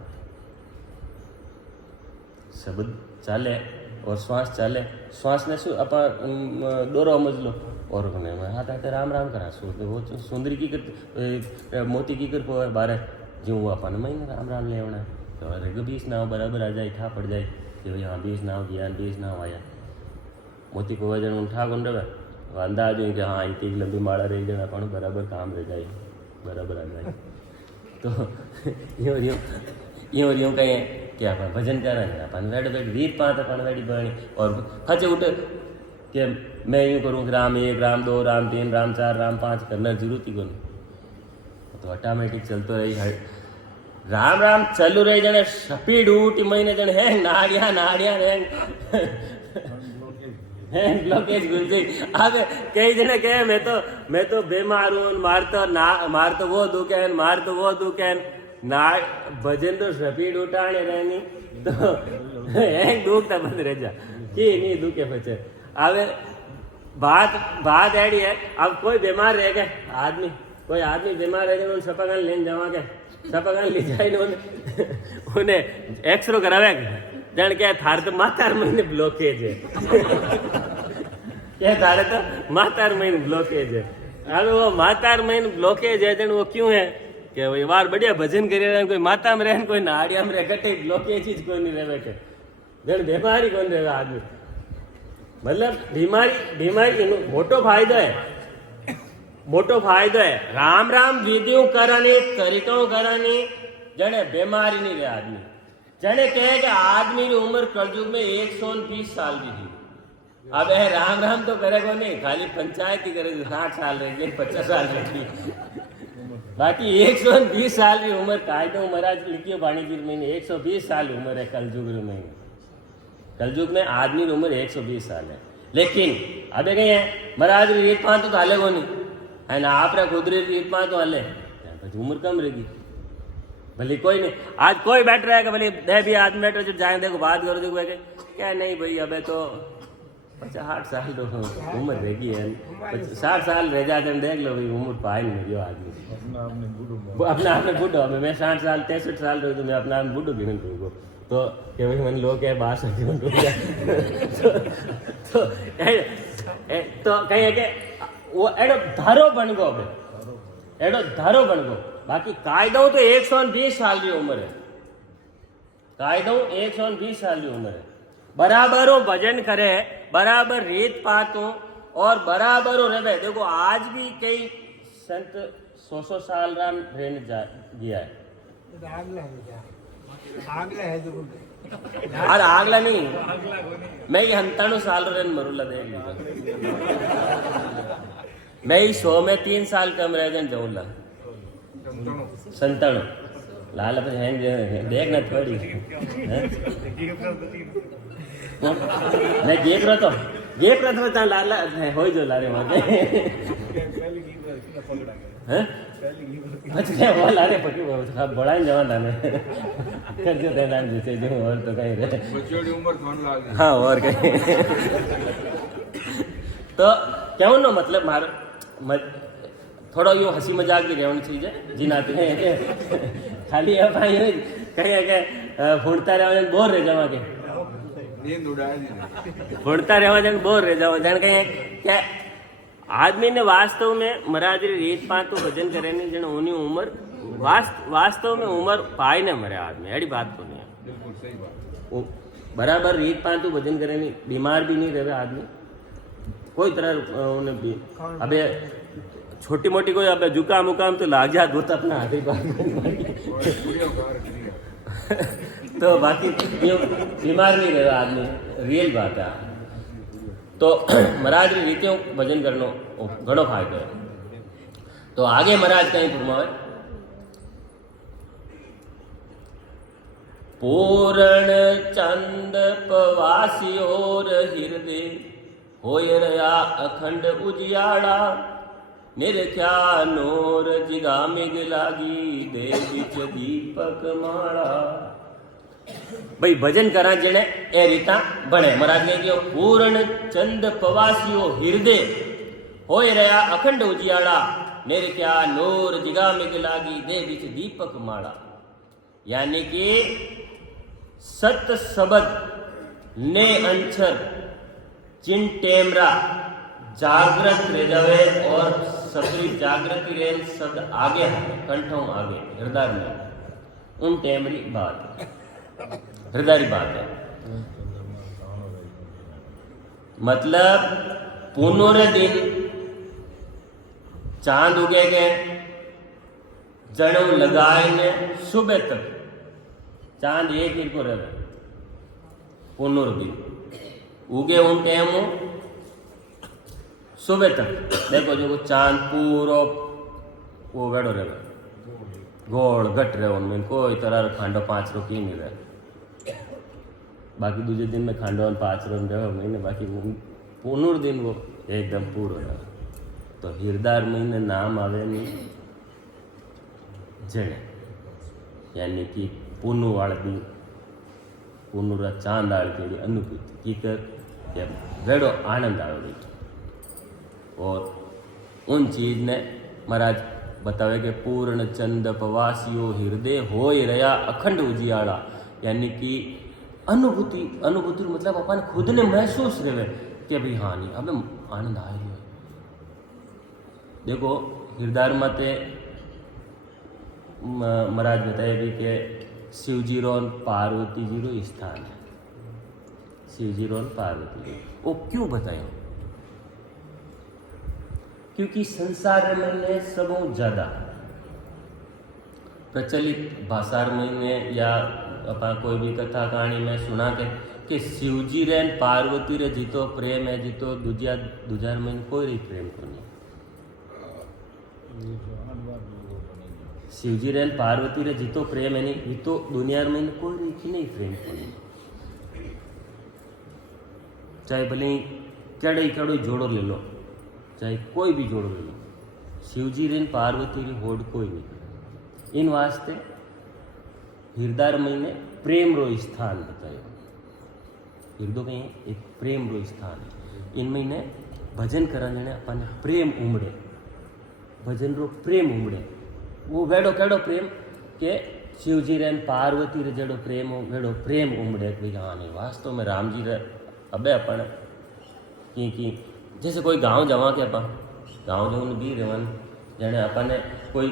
शब्द चाले और श्वास चाले, श्वास ने शू अपा डोरो मजलो और हाथ आते राम राम करा सो वो सुंदरी की कर मोती की कर को बारे जो वो अपन में राम राम लेवना तो अरे 20 नाव बराबर आ जाए ठा पड़ जाए कि भाई हाँ 20 नाव गया 20 नाव आया मोती को वजन उठा गुंड अंदाज हो कि हाँ इतनी लंबी माड़ा रह जाए अपन बराबर काम रह जाए बराबर आ जाए। तो यूँ कहें कि अपन भजन करेंगे अपन बैठ बैठ वीर पात अपन बैठी बनी और फचे उठ कि मैं यूँ करूँ राम 1 राम 2 राम 3 राम 4 राम 5 करना जरूरत ही को नहीं, तो ऑटोमेटिक चलते रही राम राम चलू रही जने स्पीड उठी महीने जन है नाड़िया नाड़िया है ब्लॉकेज घुस गई। अब कई जने कहे मैं तो बीमार हूँ मार तो वो दुखे मार तो वो दुखे ना भजन तो स्पीड उठाने रहनी तो एक दुखता बंद रह जा कि नहीं दुखे बचे। अब बात ऐडी है, अब कोई बीमार रह गए आदमी कोई आदमी बीमार रह गए सपागान लेने जावा के सपागान ले जाए उन्हें एक्सरो करावे जन क्या थार तो मातार महीने ब्लॉकेज है क्या थारे तो मातार महीने ब्लॉकेज है। अब वो मातार महीने ब्लॉकेज है जन वो क्यों है कि भाई वार बढ़िया भजन करे रहे कोई माता में रहे कोई नाड़िया में रहे कटे ब्लॉकेज ही कोई नहीं रहे के जन बीमारी कौन रहे आदमी मतलब बीमारी मोटो फायदो है राम राम विधियों करानी तरीकों करानी जने बीमारी नहीं रहे आदमी जने कहे कि आदमी की उम्र कलयुग में 120 साल की थी। अब है राम राम तो करेगा नहीं खाली पंचायत ही करेगी 60 साल रहेगी 50 साल रहेगी बाकी 120 साल की उम्र कायदे महाराज लिखियो वाणिज्य महीने 120 साल उम्र है कलयुग में। कलयुग में आदमी की उम्र 120 साल है, लेकिन अब कहीं है महाराज रीत पान तो हाले को नहीं है ना आप खुद रीत पान तो हाले उम्र कम रहेगी भले कोई नहीं। आज कोई बैठ रहा है भले दे भी आदमी बैठ रहे जाए देखो बात करो देखो क्या नहीं भाई अबे तो 60 साल तो उम्र रहेगी है 60 साल रह जाते हैं देख लो भाई उम्र पाए नहीं जो आदमी अपने आप में बूढ़ो मैं 60 साल 63 साल रही तो मैं अपना आप बूढ़ो गिन को तो कि भाई मन लोग है बात तो कहीं के वो एडो धारो बन गो एडो धारो बन गो। बाकी कायदो तो 120 साल की उम्र है, कायदो 120 साल की उम्र है। बराबर हो भजन करे बराबर रीत पातों और बराबर हो रहे। देखो आज भी कई संत 100 साल राम रहने गया है अरे आगला नहीं मैं ये 97 साल रहने मरूला देख मैं 100 में 3 साल कम रह गए जाऊला 97 लाल अपन हैं देखना थोड़ी मैं देख रहा था लाल हो जो लारे वहां अच्छा वो लारे पकी बड़ा जवान था कर जो देना जैसे जो और तो कहीं रहे बच्चों की उम्र थोड़ी लाग हाँ और कहीं तो क्यों ना मतलब मार थोड़ा यूँ हंसी मजाक भी रहनी चाहिए जिनाते हैं खाली अब कहीं के फूटता रहे बोर रह जावा के नींद उड़ा दी। भणता रहवा जाने बोर रह जाओ जान कहीं क्या आदमी ने वास्तव में महाराज रीत पातु भजन करे नहीं जन उनी उम्र वास्तव में उम्र पाई ने मरे आदमी एडी बात को नहीं है। बिल्कुल सही बात। वो बराबर रीत पातु भजन करे नहीं बीमार भी नहीं रहे आदमी कोई तरह उन्हें भी अबे छोटी मोटी कोई अब जुकाम उकाम तो लाग जा दो अपना हाथ ही तो बाकी बीमार नहीं रहे आदमी रियल बात है। तो महाराज री रीतियों भजन करनो घणो फायदो है। तो आगे महाराज कहीं फरमावे पूर्ण चंद पवासियोर हृदय होय रया अखंड उजियाड़ा निरख्या नोर जिगा मिग लागी दे बिच दीपक माड़ा। भाई भजन करा जने ए रीता बने महाराज ने कहो पूर्ण चंद पवासियो हृदय होय रया अखंड उजियाड़ा निरख्या नोर जिगा मिग लागी दे बिच दीपक माड़ा। यानी कि सत शब्द ने अंचर चिन टेमरा जागृत रह जावे और सबरी जागृति रेन शब्द आगे कंठों आगे हृदय में उन टेमरी बात हृदय बात है। मतलब पुनरे दिन चांद उगे गए जड़ों लगाए ने सुबह तक चांद एक ही को रहे पुनर दिन उगे उन टाइम सुबह तक देखो जो चांद पूरो वो वेड़ो रहे गोल घट रहे उनमें कोई तरह खांडो पांच रो की नहीं रहे बाकी दूसरे दिन में खांडो पांच रो रहे महीने बाकी पुनर दिन वो एकदम पूरो रहे। तो हृदय महीने नाम आवे नहीं जड़े यानी कि पुनु वाले दिन पुनुरा चांद आड़ के अनुभूति की कर वेड़ो आनंद आवे और उन चीज ने महाराज बतावे कि पूर्ण चंद पवासियो हृदय होय रया अखंड उजियाड़ा। यानी कि अनुभूति मतलब अपन खुद ने महसूस रहे कि भाई हाँ नहीं अब आनंद आ रही है। देखो हृदय मते महाराज बताए भी कि शिवजी रो पार्वती जी रो स्थान है। शिवजी रो पार्वती जी वो क्यों बताए क्योंकि संसार में सब ज्यादा प्रचलित भाषा में या अपन कोई भी कथा कहानी में सुना के शिवजी रे पार्वती रे जीतो प्रेम है जीतो दूजार में कोई री प्रेम को नहीं। शिवजी रे पार्वती रे जीतो प्रेम है नहीं जीतो दुनिया में कोई री नहीं प्रेम को नहीं। चाहे भले केड़ो जोड़ो ले लो चाहे कोई भी जोड़ो ले लो शिवजी रे पार्वती री होड़ कोई नहीं। इन वास्ते हृदय महीने प्रेम रो स्थान बतायो हृदय में एक प्रेम रो स्थान है। इन महीने भजन करने ने अपन प्रेम उमड़े भजन रो प्रेम उमड़े वो वेड़ो केड़ो प्रेम के शिवजी रे पार्वती रे जड़ो प्रेम हो वेड़ो प्रेम उमड़े भाई हाँ नहीं वास्तव में राम जी रे अबे अपन की जैसे कोई गांव जावा के अपन गांव जो भी रेवन जने अपन ने कोई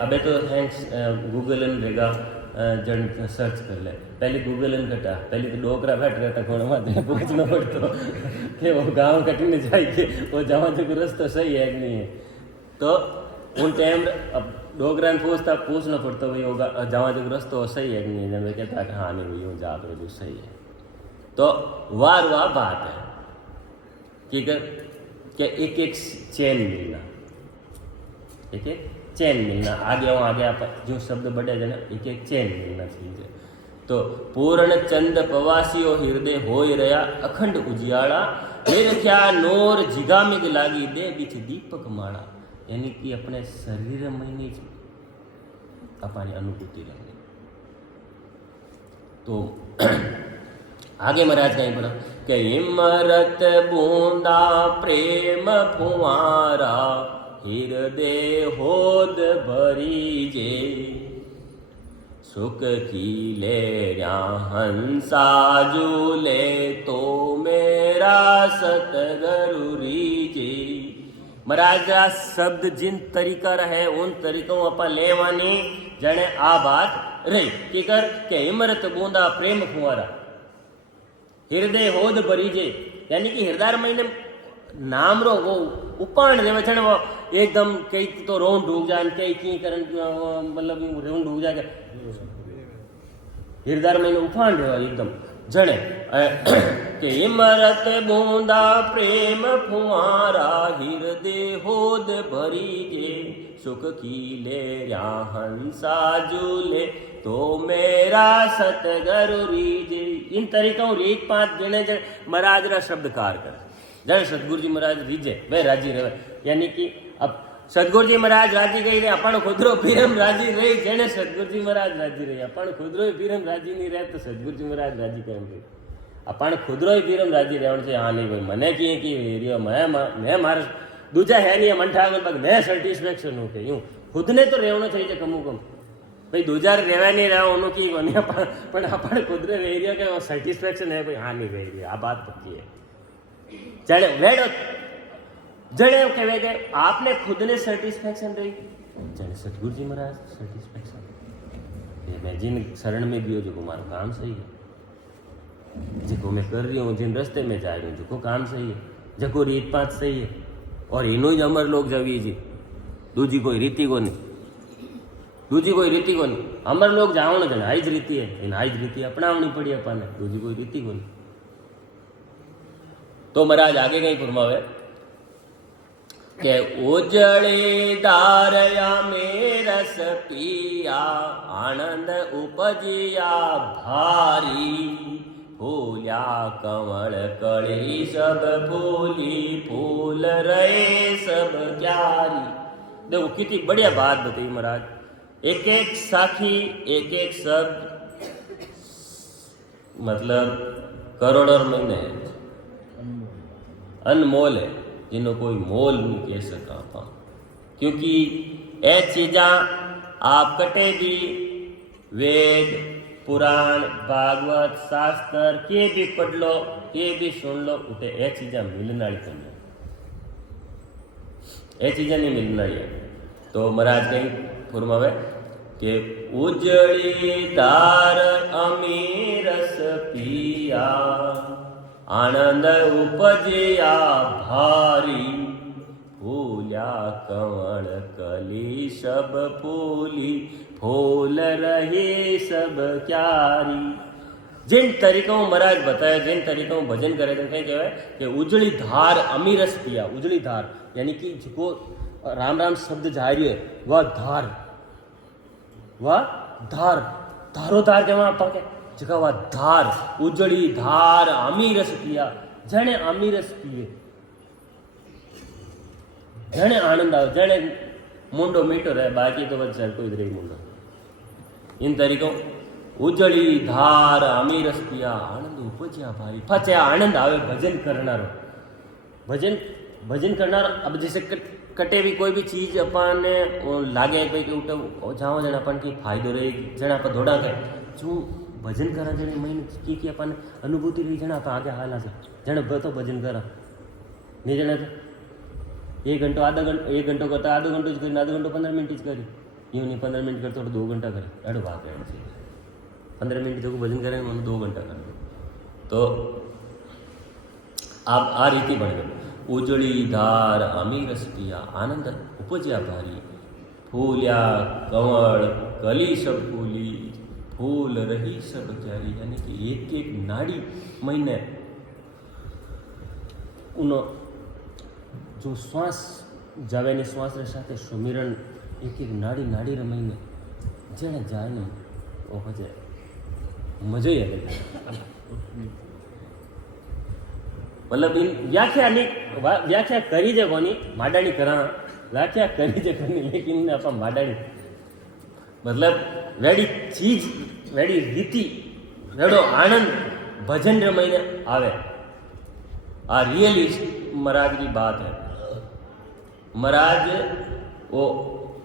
अबे तो है गूगल इन रहेगा जन सर्च कर ले पहले गूगल इन कटा पहले तो डोकरा बैठ रहा था कोण में पूछना पड़तो कि वो गांव कटने जाए वो जावा जो रास्ता सही है कि नहीं है। तो उन टाइम अब डोगरा ने पूछना पड़ता भाई होगा जावा जो रास्ता सही है कि नहीं है कहता हाँ नहीं भाई वो जा तो जो सही है। तो वार बात है कि एक चैन मिलना एक चैन मिलना आगे आप जो शब्द बढ़े ना एक चैन मिलना चाहिए। तो पूर्ण चंद पवासियो हृदय होय रया अखंड उजियाड़ा मेरे क्या नोर जिगामिग लागी दे बीच दीपक माड़ा। यानी कि अपने शरीर में नहीं अपनी अनुभूति रहनी। तो आगे महाराज कहीं पढ़ा कि इमरत बूंदा प्रेम फुआरा हृदय होद भरी जे सुख खीले हंसा झूले तो मेरा सतगुरु रीजे। महाराज आ शब्द जिन तरीका रहे उन तरीकों अपन लेवानी जने आ बात रही की कर के इमरत बूंदा प्रेम फुआरा हृदय होद भरीजे, यानी कि हृदय महीने नाम रो वो उपाण रे वचन वो एकदम कई तो रोन ढूक जान कई की करन मतलब रोन ढूक जाके हृदय महीने उपाण रे एकदम जने के इमरत बूंदा प्रेम फुआरा हृदय होद भरीजे। सुख खीले हंसा झूले तो मेरा सतगुरु रीजे। इन तरीकों रीत पांच जने महाराज रा शब्दकार कर जने सतगुरु जी महाराज रीजे वे राजी रहे, यानी कि अब सतगुरु जी महाराज राजी गई रे अपन खुदरो पीरम राजी रही जने सतगुरु जी महाराज राजी रही अपन खुदरो पीरम राजी नहीं रहे तो सतगुरु जी महाराज राजी केम रहे अपन खुदरो पीरम राजी रहण से। हाँ नहीं भाई मने किए कि रियो मैं मार दूजा है नहीं मंठा में मैं सेटिस्फेक्शन हूँ के यूं खुद ने तो रहना चाहिए कमू कम भाई दूजा रेवा नहीं रहा उन्हों की कोनी पण अपन खुद रे रह रिया के सेटिस्फेक्शन है भाई। हाँ नहीं रह रही आ बात पक्की है जड़े वेड़ो जड़े कहे के आपने खुद ने सेटिस्फेक्शन रही जड़े सतगुरु जी महाराज सेटिस्फेक्शन ये मैं जिन शरण में गयो जो मारो काम सही है जिको मैं कर रही हूँ जिन रास्ते में जा रही हूँ जिको काम सही है जको रीत पात सही है और इनो ही अमर लोग जवी जी दूजी कोई रीति को नहीं अमर लोग जाओ न आई रीति है इन आई रीति अपनावनी पड़ी अपन दूजी कोई रीति को नहीं। तो महाराज आगे कहीं फरमावे के उजड़े दारया में रस पिया आनंद उपजिया भारी फूल्या कमल कड़ी सब फूली फूल रहे सब क्यारी। देखो कितनी बढ़िया बात बताई महाराज एक एक साखी एक एक शब्द मतलब करोड़ों महीने अनमोल है जिन्हों कोई मोल नहीं कह सका पा क्योंकि ए चीजा आप कटे भी वेद पुराण भागवत शास्त्र के भी पढ़ लो के भी सुन लो उठे ए चीजा मिलना ए चीजा नहीं मिलना है। तो महाराज कहीं फुरमावे के उजड़ी दार अमीरस पिया आनंद उपजिया भारी फूल्या कमल कली सब फूली फूल रहे सब क्यारी। जिन तरीकों महाराज बताया जिन तरीकों भजन करे थे कहवाय कि उजड़ी धार अमीरस पिया। उजड़ी धार यानी कि जो राम राम शब्द जा रही है वह धार धारो धार जमा आपा के जगह वह धार उजड़ी धार अमीरस पिया जने अमीरस पिए जने आनंद आवे जने मुंडो मीठो रहे बाकी तो बस चल कोई रही मुंडो। इन तरीकों उजड़ी धार अमीरस पिया आनंद उपजिया भारी पाचे आनंद आवे भजन करनारो भजन करनारो। अब जैसे कटे भी कोई भी चीज अपन लागे भाई कि उठो जाओ जन अपन की फायदो रहे जन अपन दौड़ा गए जो भजन करा जने महीने की अपन अनुभूति रही जन अपन आगे हाल से जन तो भजन करा नहीं जने तो 1 घंटो एक घंटो करता आधो घंटो ज करी आधो घंटो 15 मिनट ज करी यूँ नहीं 15 मिनट करते तो 2 घंटा करे एडो बात है 15 मिनट जो भजन करें मैंने 2 घंटा कर तो आप आ रीति बन गए। उजड़ी धार अमीरस पिया आनंद उपजिया भारी फूल्या कंवल कली सब फूली फूल रही सब क्यारी। यानी कि एक एक नाड़ी महीने उनो जो श्वास जावे ने श्वास रे साथे सुमिरन एक एक नाड़ी नाड़ी रे महीने जेने जाए ने ओ बजे मजा ही अलग है। मतलब इन व्याख्या करी जे कोनी माडाणी करा व्याख्या करी जे कोनी लेकिन अपन माडाणी मतलब वेड़ी चीज वेड़ी रीति वेड़ो आनंद भजन रे महीने आवे आ रियली महाराज की बात है। महाराज वो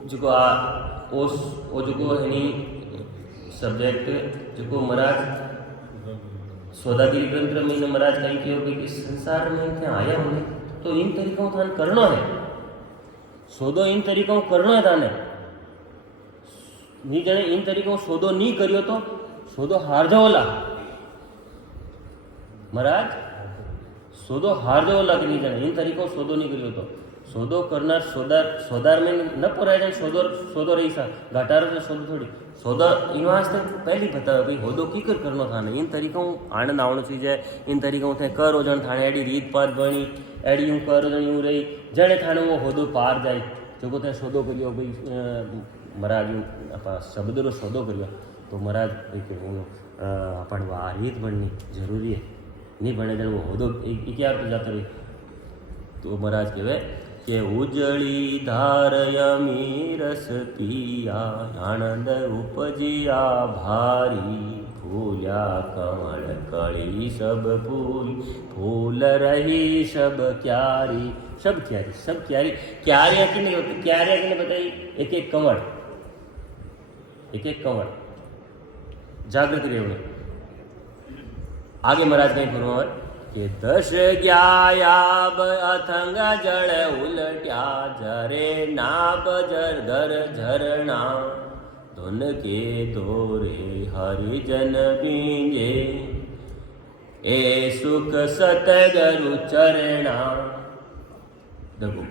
जो आ वो जो हनी सब्जेक्ट जो महाराज सौदागिरी ग्रंथ में महाराज कहीं कहो कि संसार में थे आया होने तो इन तरीकों थान करना है, सौदो इन तरीकों करना है थाने नहीं जाने इन तरीकों सौदो नहीं करियो तो सौदो हार जाओला महाराज, सौदो हार जाओला कि नहीं जाने इन तरीकों सौदो नहीं करियो तो सौदो करना सौदार में न पराय जाए सौदो रही सा घाटार से सौदो थोड़ी सौदा इन वास्ते पहली बता भाई होदो की करनो थाने इन तरीकों आनंद आवनो चीज़ इन तरीकों थे कर ओजन थाने एडी रीत पार बनी एडी यूं कर ओजन यूं रही जड़े थाने वो होदो पार जाए जो थे सौदो करियो भाई महाराज आप शब्द रो सौदो करियो तो महाराज भाई के अपन वो आ रीत बननी जरूरी है नहीं बने जब वो होदो क्या जाता रही तो महाराज कहवे के उजड़ी धार यमी रस पिया आनंद उपजिया भारी फूल्या कमल कली सब फूल फूल रही सब क्यारी क्यारी की नहीं होती क्यारी की नहीं बताई एक एक कंवड़ जागृत रहे आगे महाराज कहीं करो कि दश ग्यायाब अथंग जड़ उलट्या जरे नाब जर घर झरना धुन के दोरे हरिजन बींगे ए सुख सतगरु चरणा। देखो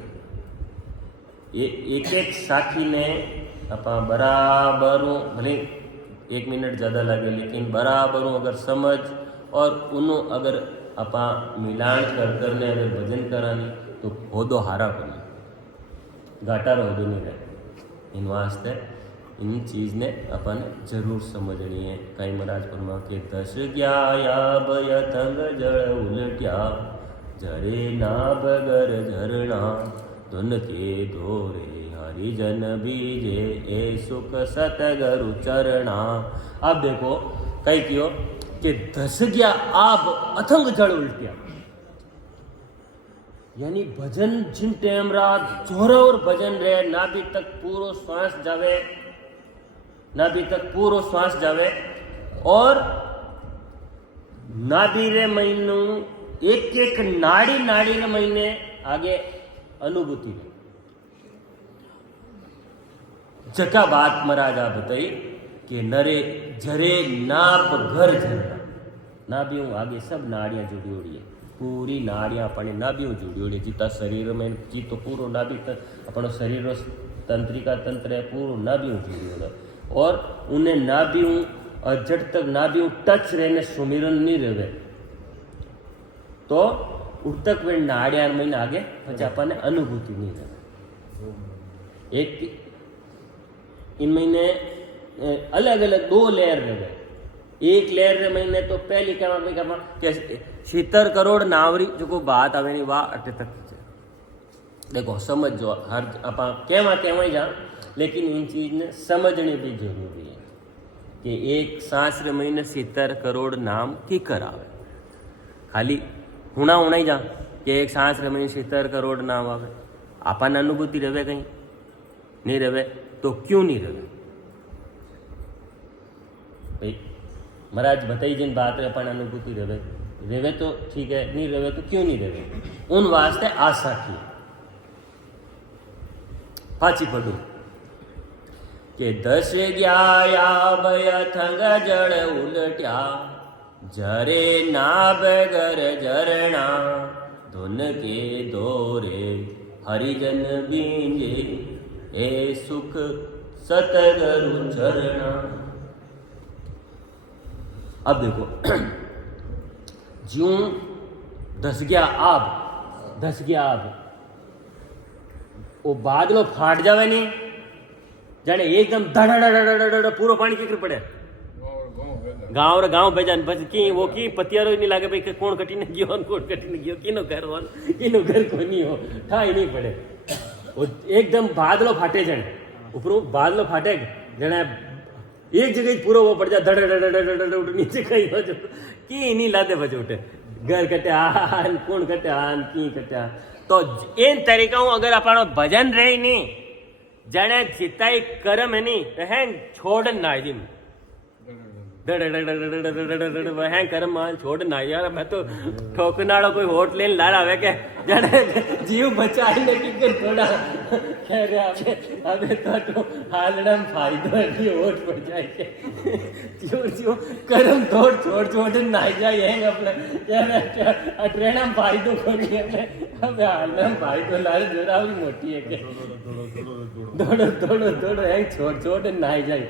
ये एक साखी ने अपा बराबर भले 1 मिनट ज़्यादा लगे लेकिन बराबर अगर समझ और उन्हों अगर अपा मिलान करने अगर भजन करानी तो होदो हारा करनी घाटा होदो नहीं रहे इन वास्ते इन चीज़ ने अपन जरूर समझनी है। कई महाराज फरमा के दश ग्यायाब यथंग जड़ उलट्या जरे नाब गर झरना धुन के धोरे हरिजन बीजे ए सुख सतगरु चरणा। अब देखो कई क्यों कि धस गया आब अथंग जड़ उल्टिया यानी भजन जिन टाइम रात जोर भजन रहे नाभि तक पूरो श्वास जावे और नाभि रे महीनू एक नाड़ी रे महीने आगे अनुभूति जका बात महाराज आ बताई कि नरे जरे नाप घर झरना नाभियों आगे सब नाड़ियाँ जुड़ी उड़ी है पूरी नाड़ियाँ अपने नाभियों जुड़ी उड़ी है जितना शरीर में जी तो पूरो नाभि अपनो शरीर तंत्रिका तंत्र है पूरो नाभियों जुड़ी उड़े और उन्हें नाभियों जड़ तक नाभियों टच रहने सुमिरन नहीं रहे तो उठ तक वे नाड़ियाँ महीने आगे પછી આપણને अनुभूति नहीं रहे। एक इन महीने अलग अलग 2 लेयर रहे एक लेयर रे महीने तो पहली क्या कि 70 करोड़ नावरी जो को बात आवे नहीं वाह अटे तक देखो समझ जो हर अपा केवा तेवा जा लेकिन इन चीज ने समझनी भी जरूरी है कि एक सांस रे महीने 70 करोड़ नाम की करावे खाली हुना ही जा कि एक सांस रे महीने 70 करोड़ नाम आवे अपन अनुभूति रहे कहीं नहीं रहे तो क्यों नहीं रहे भाई महाराज बताई जिन बात रे अपन अनुभूति रहे तो ठीक है नहीं रहे तो क्यों नहीं रहे उन वास्ते आशा की पाची पढ़ू के दश ग्याया थंग जड़ उलट्या जरे नाभ गर झरना धुन के दोरे हरिजन बींजे ए सुख सतगरु चरणा। अब देखो ज्यों धस गया आब वो बादलो फाट जावे नहीं जाने एकदम धड़ पूरो पानी की पड़े गाँव भेजा की वो की पतियारो नहीं लागे भाई कौन कटी ने गयो कौन कटी ने गयो किनो घर को नहीं हो ठाई नहीं पड़े वो एकदम बादलो फाटे जने ऊपर बादलो फाटे जने एक जगह पूरा वो पड़ जाए धड़ उठ नीचे कहीं हो जो की नहीं लादे बजे उठे घर कट्या कौन कट्या की कट्या तो इन तरीका अगर अपन भजन रहे नहीं जने जिताई कर्म है नहीं है छोड़ ना जी हैं कर्म छोड़ ना यार मैं तो ठोकनाड़ो कोई होट लेने ला रहा है क्या जड़े जीव बचाने की कर थोड़ा कह रहे अबे अबे तो हालड़ा में फायदा है होट पड़ जाए के जीव जीव कर्म तोड़ छोड़ छोड़ ना जाए हैं अपना यार ट्रेन में फायदा कोनी है अबे हालड़ा में फायदा लाल जोरावरी मोटी है के दौड़ो दौड़ो दौड़ो हैं छोड़ छोड़ ना जाए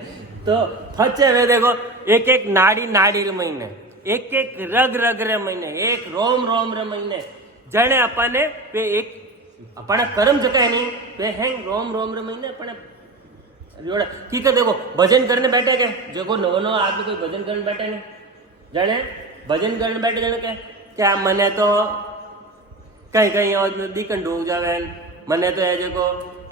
तो फचे वे देखो एक एक नाड़ी नाड़ी रे महीने एक एक रग रग रे महीने एक रोम रोम रे महीने जने अपने पे एक अपना कर्म जका है नहीं पे हैं रोम रोम रे महीने अपने जोड़ा ठीक है देखो भजन करने बैठे के जो नवो नवो आदमी कोई भजन करने बैठे नहीं जने भजन करने बैठे जने के क्या मने तो कहीं कहीं और दीकन ढूंढ जावे मने तो है जो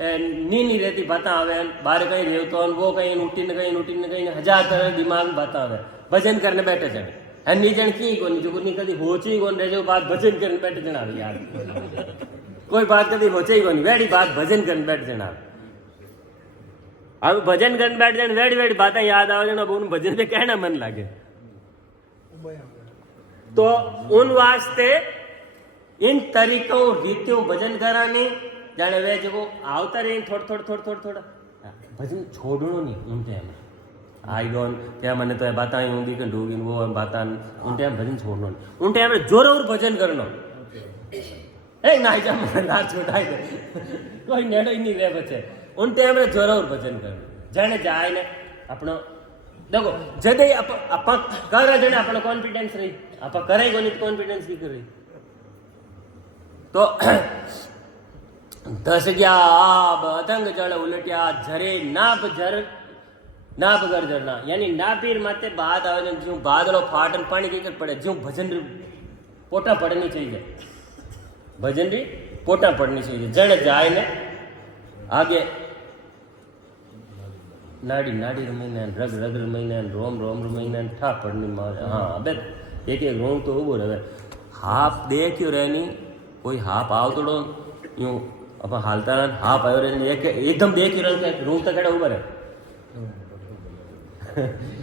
नी रहती बातें आवे बाहर कहीं रेवतो वो कहीं उठी न कहीं हजार तरह दिमाग में बातें आवे भजन करने बैठे जने है नी जन की कोनी जो कोनी कदी होची कोन रहे जो बात भजन करने बैठे जना यार कोई बात कदी होचे ही कोनी वेड़ी बात भजन करने बैठ जना अब भजन करने बैठ जन वेड़ी वेड़ी बातें याद आवे जन अब उन भजन पे कहना मन लागे तो उन वास्ते इन तरीकों रीतियों भजन करानी जाने वे जो आवता रही थोड़ा भजन छोड़नो नहीं उन टाइम आई डोंट क्या मैंने तो बात आई होंगी कि डूगी वो बात उन टाइम भजन छोड़नो नहीं उन टाइम जोर और भजन करनो ए ना जा मैं ना छोड़ाई दे कोई नेड़ो ही नहीं रहे बच्चे उन टाइम रे जोर और भजन करनो जाने जाए ने अपनो देखो जदे अपा कर जने अपनो कॉन्फिडेंस रही अपा करे कोनी कॉन्फिडेंस की कर रही तो दस गया आब अतंग जल उलटिया झरे नाप कर झरना यानी नापीर माते बाद आवे जो बादलो फाटन पानी की कर पड़े जो भजन री पोटा पड़नी चाहिए भजन री पोटा पड़नी चाहिए जड़ जाए ने आगे नाड़ी नाड़ी रमीने रग रग रमीने रोम रोम रमीने ठा पड़नी मार हाँ अबे एक एक रोम तो उबो रहे हाफ देखियो रहनी कोई हाफ आव तोड़ो यूं अब हालता हाफ आयो रे एकदम देख रहे रूम तो केड़ा ऊपर है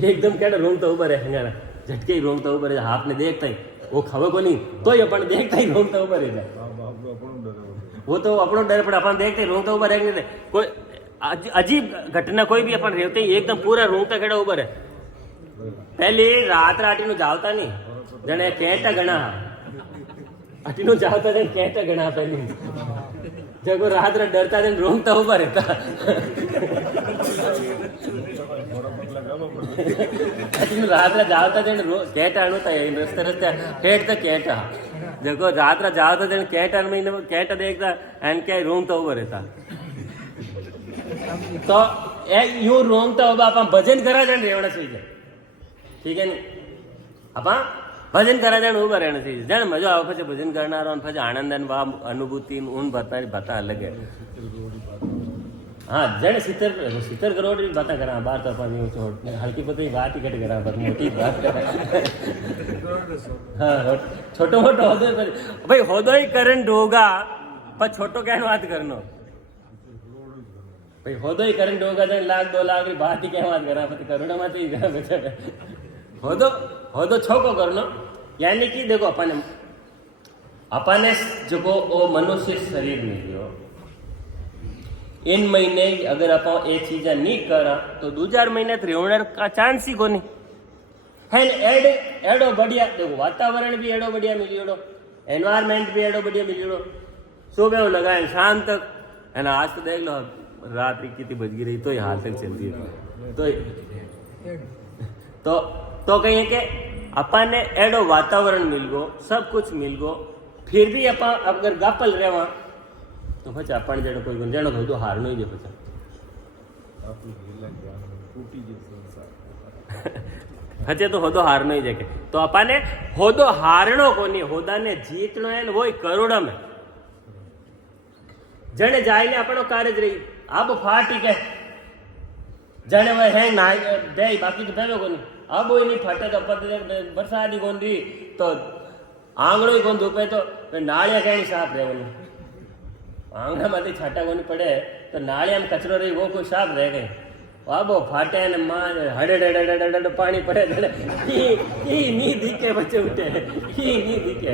एकदम केड़ा रूम तो ऊपर है हंगारा झटके ही रूम तो ऊपर है हाफ ने देखता ही वो खबर को नहीं तो ही अपन देखता ही रूम तो ऊपर है वो तो अपनो डर पर अपन देखते रूम तो ऊपर है कोई अजीब घटना कोई भी अपन रहते ही एकदम पूरा रूम तो केड़ा ऊपर है पहले रात राटी नु जावता नहीं जने कहता गणा अटी नु जावता जने कहता गणा पहले जब रात रात डरता थे रोंगता ऊपर रहता रात रात जावता थे कैटा अणुता रस्ते रस्ते हेट तक कैटा जब रात रात जावता थे कैटा महीने कैटा देखता एंड क्या रोंगता ऊपर रहता तो यूं रोंगता होगा अपन भजन करा जान रेवड़ा चाहिए ठीक है नहीं अपन भजन करा जान उभा रहना चाहिए जान मजा आवे પછી भजन करनारो અને પછી આનંદ અને વા અનુભૂતિ ઉન બતા अलग है हाँ जने 70 करोड़ की बात करा बार तो अपन हल्की पतली बात ही कट करा पर मोटी बात हाँ छोटो मोटो होदो भाई होदो ही करन डोगा पर छोटो क्या बात करनो भाई होदो ही करन डोगा जन लाख 2 लाख की बात ही क्या बात करा पर करोड़ में तो ही करा बच्चा होदो छोको करनो यानी कि देखो अपने जो वो मनुष्य शरीर में लियो इन महीने अगर आप ये चीज़ नहीं करा तो 2-4 महीने तो रेवणार का चांस ही को नहीं है एडो बढ़िया देखो वातावरण भी एडो बढ़िया मिलियो एनवायरमेंट भी एडो बढ़िया मिलियो सुबह लगाए शाम तक है ना आज तो देख लो रात कितनी बज गई रही तो ही हाल तक चलती है तो कहीं के अपन ने एडो वातावरण मिल गो सब कुछ मिल गो फिर भी अपन अगर गापल रहे तो પછી अपन जड़ो कोई गुंजाणो हो तो हार नहीं दे પછી हजे तो होदो हार नहीं जाके तो अपन ने होदो हारणो कोनी होदा ने जीतनो है वो करोड़ में जने जाय ने अपनो कार्य रही अब फाटी के जने वे है ना दे बाकी तो बेवे कोनी अब वो नहीं फटे तो बरसात ही कोन रही तो आंगणो ही कोन धोपे तो नालिया कहीं साफ रहे आंगणा में छाटा कोनी पड़े तो नालिया में कचरो रही वो कोई साफ रह गए વાબો ફાટે ને માં હડે પાણી પડે ઈ ની દીકે બચ્ચે ઉઠે ઈ ની દીકે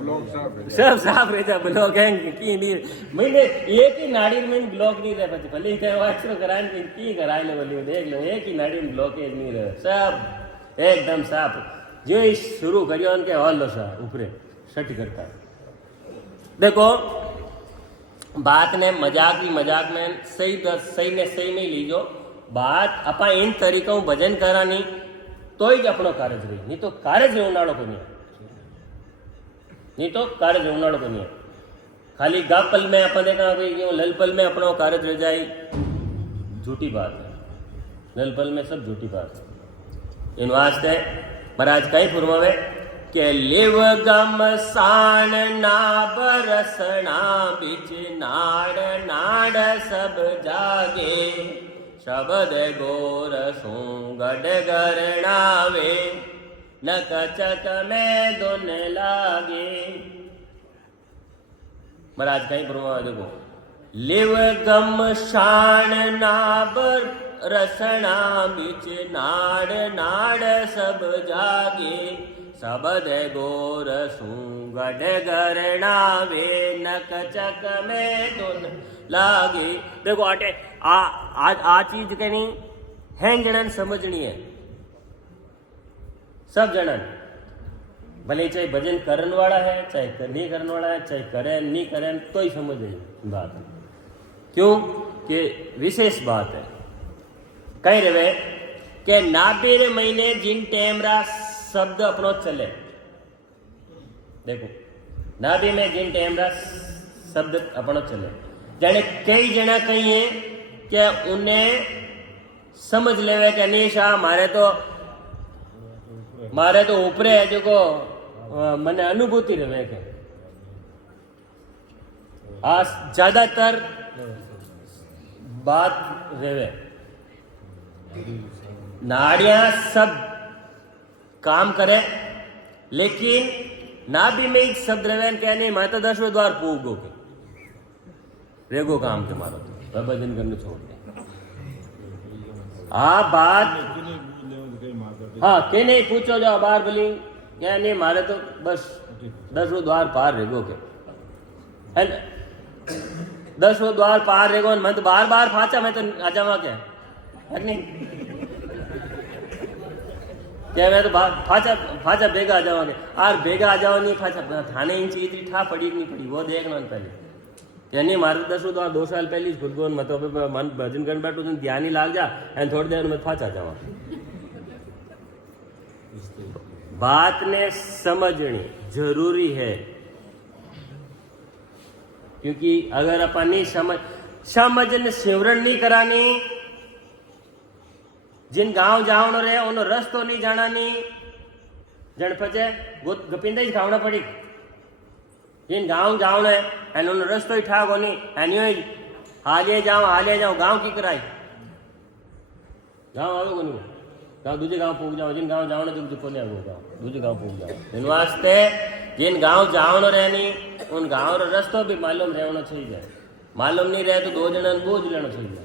ब्लॉक साफ है सब साफ रहता ब्लॉक है की नहीं मैंने एक ही नाड़ी में ब्लॉक नहीं रहे પછી ભલે કઈ વાંચરો કરાય ને કી કરાય ને બોલી देख लो एक ही नाड़ी में ब्लॉकेज नहीं रहे सब एकदम साफ जो शुरू करियो उनके हॉल सा ऊपरे सट करता देखो बात ने मजाक भी मजाक में सही ने सही में लीजो बात अपा इन तरीका भजन करानी तो ही अपनो कार्य रही नहीं तो कार्य उनाड़ो को नहीं तो कार्य उनाड़ो को नहीं खाली गापल में अपन देखा भाई ललपल में अपनो कार्य रह जाए झूठी बात है ललपल में सब झूठी बात है इन वास्ते महाराज कई फुरमावे के लिव गम सान ना बरसना बिच नाड़ नाड़ सब जागे शब्द गोर सू गड गरणावे नक चक में दुन लागे महाराज कहीं फरमावे देखो लिव गम शान ना बरसना बिच नाड़ नाड़ सब जागे सबद गोर सूगड गरणावे नक चक में दुन लागे देखो आटे आ चीज कहनी है जनन समझनी है सब जनन भले चाहे भजन करने वाला है चाहे नहीं करने वाला है चाहे करे नहीं करे तो ही समझे बात क्यों कि विशेष बात है कहीं रहे कि नाबेरे महीने जिन टेमरा शब्द अपनो चले देखो नाभि में जिन टेमरा शब्द अपनो चले जाने कई जना कही है कि उन्हें समझ लेवे कि नहीं शाह मारे तो ऊपरे है जो को मने अनुभूति रहे के आज ज्यादातर बात रहे नाड़ियां सब काम करे लेकिन नाभि में एक शब्द रहे क्या नहीं मैं तो 10वें द्वार पूगो के रेगो काम के मारो तो भजन करने छोड़ दे बात हाँ के नहीं पूछो जो बार बोली क्या नहीं मारे तो बस 10वें द्वार पार रेगो के 10वें द्वार पार रेगो मैं तो बार बार फाचा मैं तो आ जावा क्या है नहीं क्या मैं तो फाचा भेगा आ जाओगे आर भेगा आ जाओ नहीं फाचा थाने इंच इतनी ठा पड़ी नहीं पड़ी वो देखना पहले यानी मारे 10वें द्वार 2 साल पहले खुद को मतलब मन भजन करने बैठो तो ध्यान ही लाग जा एंड थोड़ी देर में फाचा जावा बात ने समझनी जरूरी है क्योंकि अगर अपन नहीं समझ सिमरन नहीं करानी जिन गांव जावनो रहे उनो रस्तो नहीं जाना नहीं जन पचे गपिंदा ही खावना पड़ी जिन गांव जावनो है एन उनो रस्तो ही ठाक होनी एन यो हाले जाओ गांव की कराई गांव आवे कोनी गांव दूजे गांव पूग जाओ जिन गांव जावनो तो कोने आवे गांव दूजे गांव पूग जाओ इन वास्ते जिन गांव जावनो रहनी उन गांव रो रस्तो भी मालूम रहनो चाहिए मालूम नहीं रहे तो 2 जणन बोझ लेनो चाहिए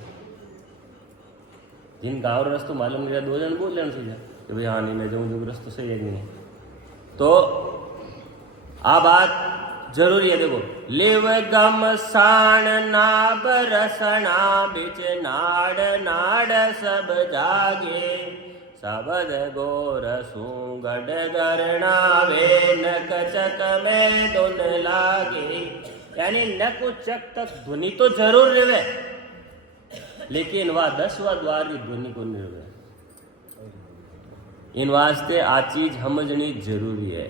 जिन गाँव रस्तो मालूम नहीं रहा 2 जन बोल लेना चाहिए कि भाई हाँ नहीं मैं जाऊँ जो रस्तो सही है कि नहीं तो आ बात जरूरी है देखो लिव गम साण ना बरसना बिच नाड़ नाड़ सब जागे सबद गोर सूगड गरणावे नक चक में दुन लागे यानी नक चक तक ध्वनि तो जरूर रहे लेकिन वह 10वां द्वार की ध्वनि को निर्भर इन वास्ते आ चीज समझनी जरूरी है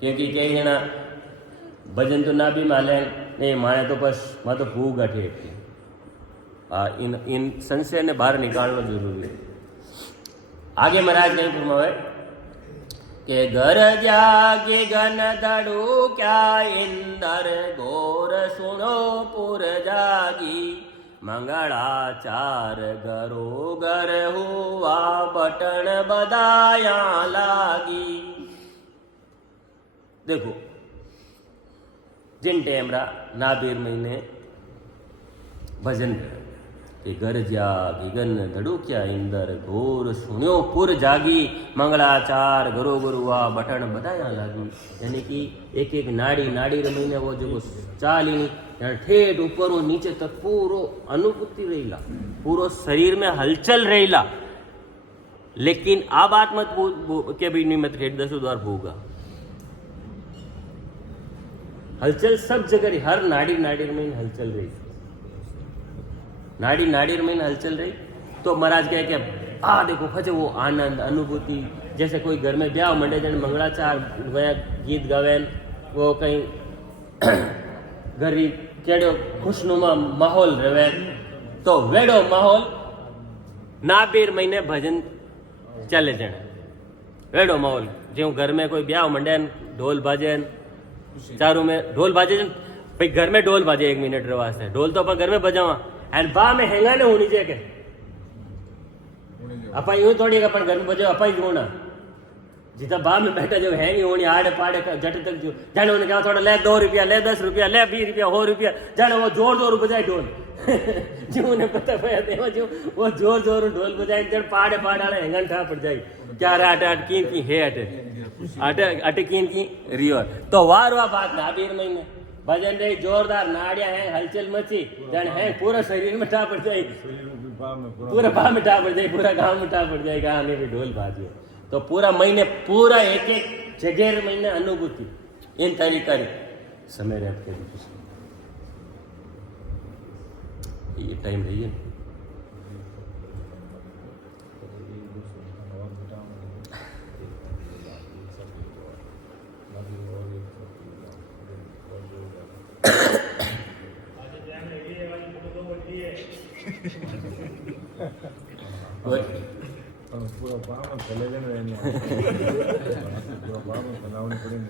क्योंकि कई जना भजन तो ना भी माले नहीं माने तो बस मैं तो भूख गठे इन संशय ने बाहर निकालना जरूरी है आगे महाराज नहीं फरमावे के घर जागे गन दड़ू क्या इंदर गोर सुनो पुर जागी मंगलाचार गरो गर हुआ बटन बदाया लागी देखो जिन टेमरा नाबीर महीने भजन કે ગરજ્યા વિગન ધડુક્યા ઇંદર ઘોર સુણ્યો પુર જાગી મંગળાચાર ગરો ગરુआ बटन बधाया लागी। यानी कि एक एक नाड़ी नाड़ी रमीने वो जो चाली ठेठ ऊपर नीचे तक पूरो अनुभूति रहेला, पूरो शरीर में हलचल रहेला। लेकिन आ बात मत के भी नहीं मत खेड 10 द्वार होगा, हलचल सब जगह, हर नाड़ी नाड़ी में हलचल रही, नाड़ी नाड़ी में हलचल रही। तो महाराज कहे कि आ देखो फजे वो आनंद अनुभूति, जैसे कोई घर में ब्याह मंडे जन मंगलाचार गीत गावे, वो कहीं गरीब केड़ो खुशनुमा माहौल रहे, तो वेड़ो माहौल नाबीर महीने भजन चले जने, वेड़ो माहौल जो घर में कोई ब्याह मंडे ढोल बाजे, चारों में ढोल बाजे, भाई घर में ढोल बाजे 1 मिनट रवाज है, ढोल तो अपन घर में बजावा एंड बा में हेंगा ने होनी चाहिए के अपन यूं थोड़ी अपन घर में बजाओ अपन ही होना, जितना बा में बैठा जो है नहीं होनी आड़े पाड़े जट तक जो जाने उन्हें क्या थोड़ा ले 2 रुपया ले 10 रुपया ले 20 रुपया हो रुपया जाने वो जोर जोर बजाए ढोल जो उन्हें पता पाया देवा जो वो जोर जोर ढोल बजाए जड़ पाड़े पाड़े हेंगन खा पड़ जाए क्या रे आटे आटे कीन की है आटे आटे कीन की रियो। तो वार वाह बात नाबीर महीने भजन रही जोरदार नाड़िया है हलचल मची जाने है पूरा शरीर में ठा पड़ जाए, पूरा बा में ठा पड़ जाए, पूरा गांव में ठा पड़ जाए, गाँव में भी ढोल बाजे। तो पूरा महीने पूरा एक एक जगह महीने अनुभूति इन तरीका समय रहते ये टाइम रही है। पूरा बाम चले जाने पूरा बाम बनावनी पड़ेगी।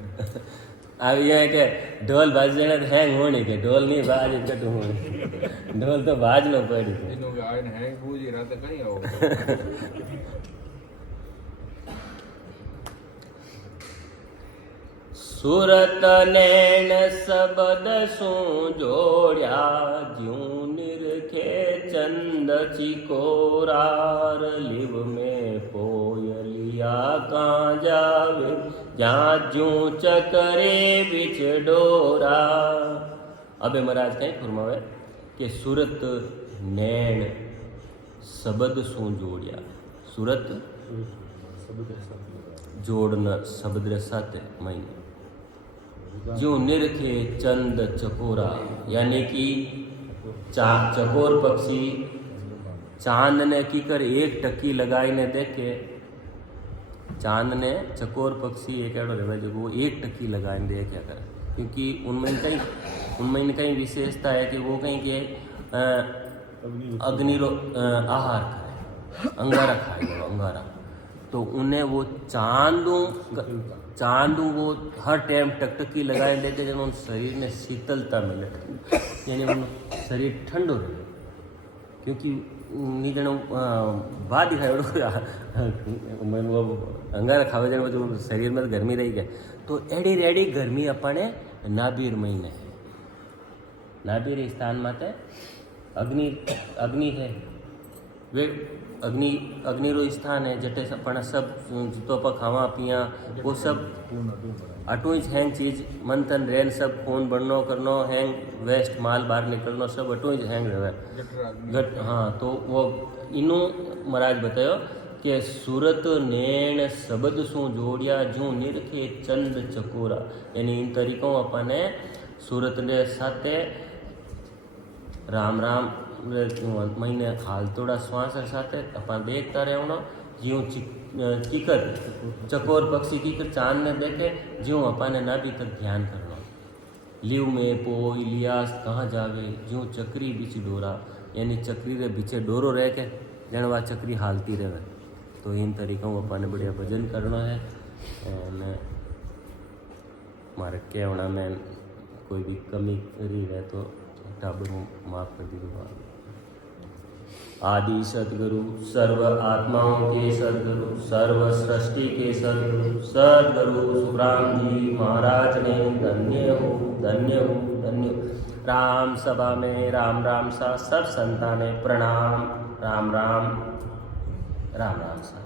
अब ये है कि ढोल बाज लेना तो हैंग होने के ढोल नहीं बाज कट होने, ढोल तो बाज नो पड़ी इनो आइन हैंग बूजी रात कहीं आओ। सूरत नैन सबद सू जोड़िया ज्यूं निरखे चंद चिकोरार लिव में पोयलिया कां जावे जहाँ ज्यूं चकरे बिच डोरा। अबे महाराज कहीं फरमावे कि सूरत नैन सबद सू जोड़िया, सूरत जोड़ना शब्द साथ महीने जो निरखे चंद चकोरा, यानी कि चकोर पक्षी चांद ने की कर एक टक्की लगाई ने देखे, चांद ने चकोर पक्षी एक एड़ो रहे जो वो एक टक्की लगाई ने दे क्या करे, क्योंकि उनमें कहीं विशेषता है कि वो कहीं के अग्नि आहार खाए, अंगारा खाए, अंगारा। तो उन्हें वो चांद वो हर टाइम टकटकी लगाए लेते जब उन शरीर में शीतलता मिले, यानी उन शरीर ठंडो रहे, क्योंकि नीचे बात दिखाई वो अंगारा खावे जन जो शरीर में गर्मी रही गए। तो एडी रेडी गर्मी अपने नाबीर महीने है, नाबीर स्थान माते अग्नि है, वे अग्नि रो स्थान है जटे पण सब तो पर खावा पिया वो सब अटू ज हैंग चीज मंथन रेन सब खून बढ़नो करनो हैंग वेस्ट माल बाहर निकलनो सब अटू ज हैंग रहे गट। हाँ, तो वो इनू महाराज बतायो कि सूरत नैन सबद सू जोड़िया जू निरखे चंद चकोरा, यानी इन तरीकों अपने सूरत ने साथे राम राम महीने हाल थोड़ा श्वास साथ अपन देखता रहना ज्यों कीकर चकोर पक्षी कीकर चांद ने देखे ज्यों अपन नाभि तक ध्यान करना, लिव में पोई लियास कहाँ जावे ज्यों चक्री बीच डोरा, यानी चक्री रे बीचे डोरो रह के जन वह चक्री हालती रहे। तो इन तरीकों अपन बढ़िया भजन करना है। मारे कहना में कोई भी कमी रही है तो टाबर माफ कर दीजिए। आदि सदगुरु सर्व आत्माओं के सदगुरु सर्व सृष्टि के सदगुरु सदगुरु सुखराम जी महाराज ने धन्य हो धन्य हो धन्य हो। राम सभा में राम राम सा सब संताने प्रणाम। राम राम सा।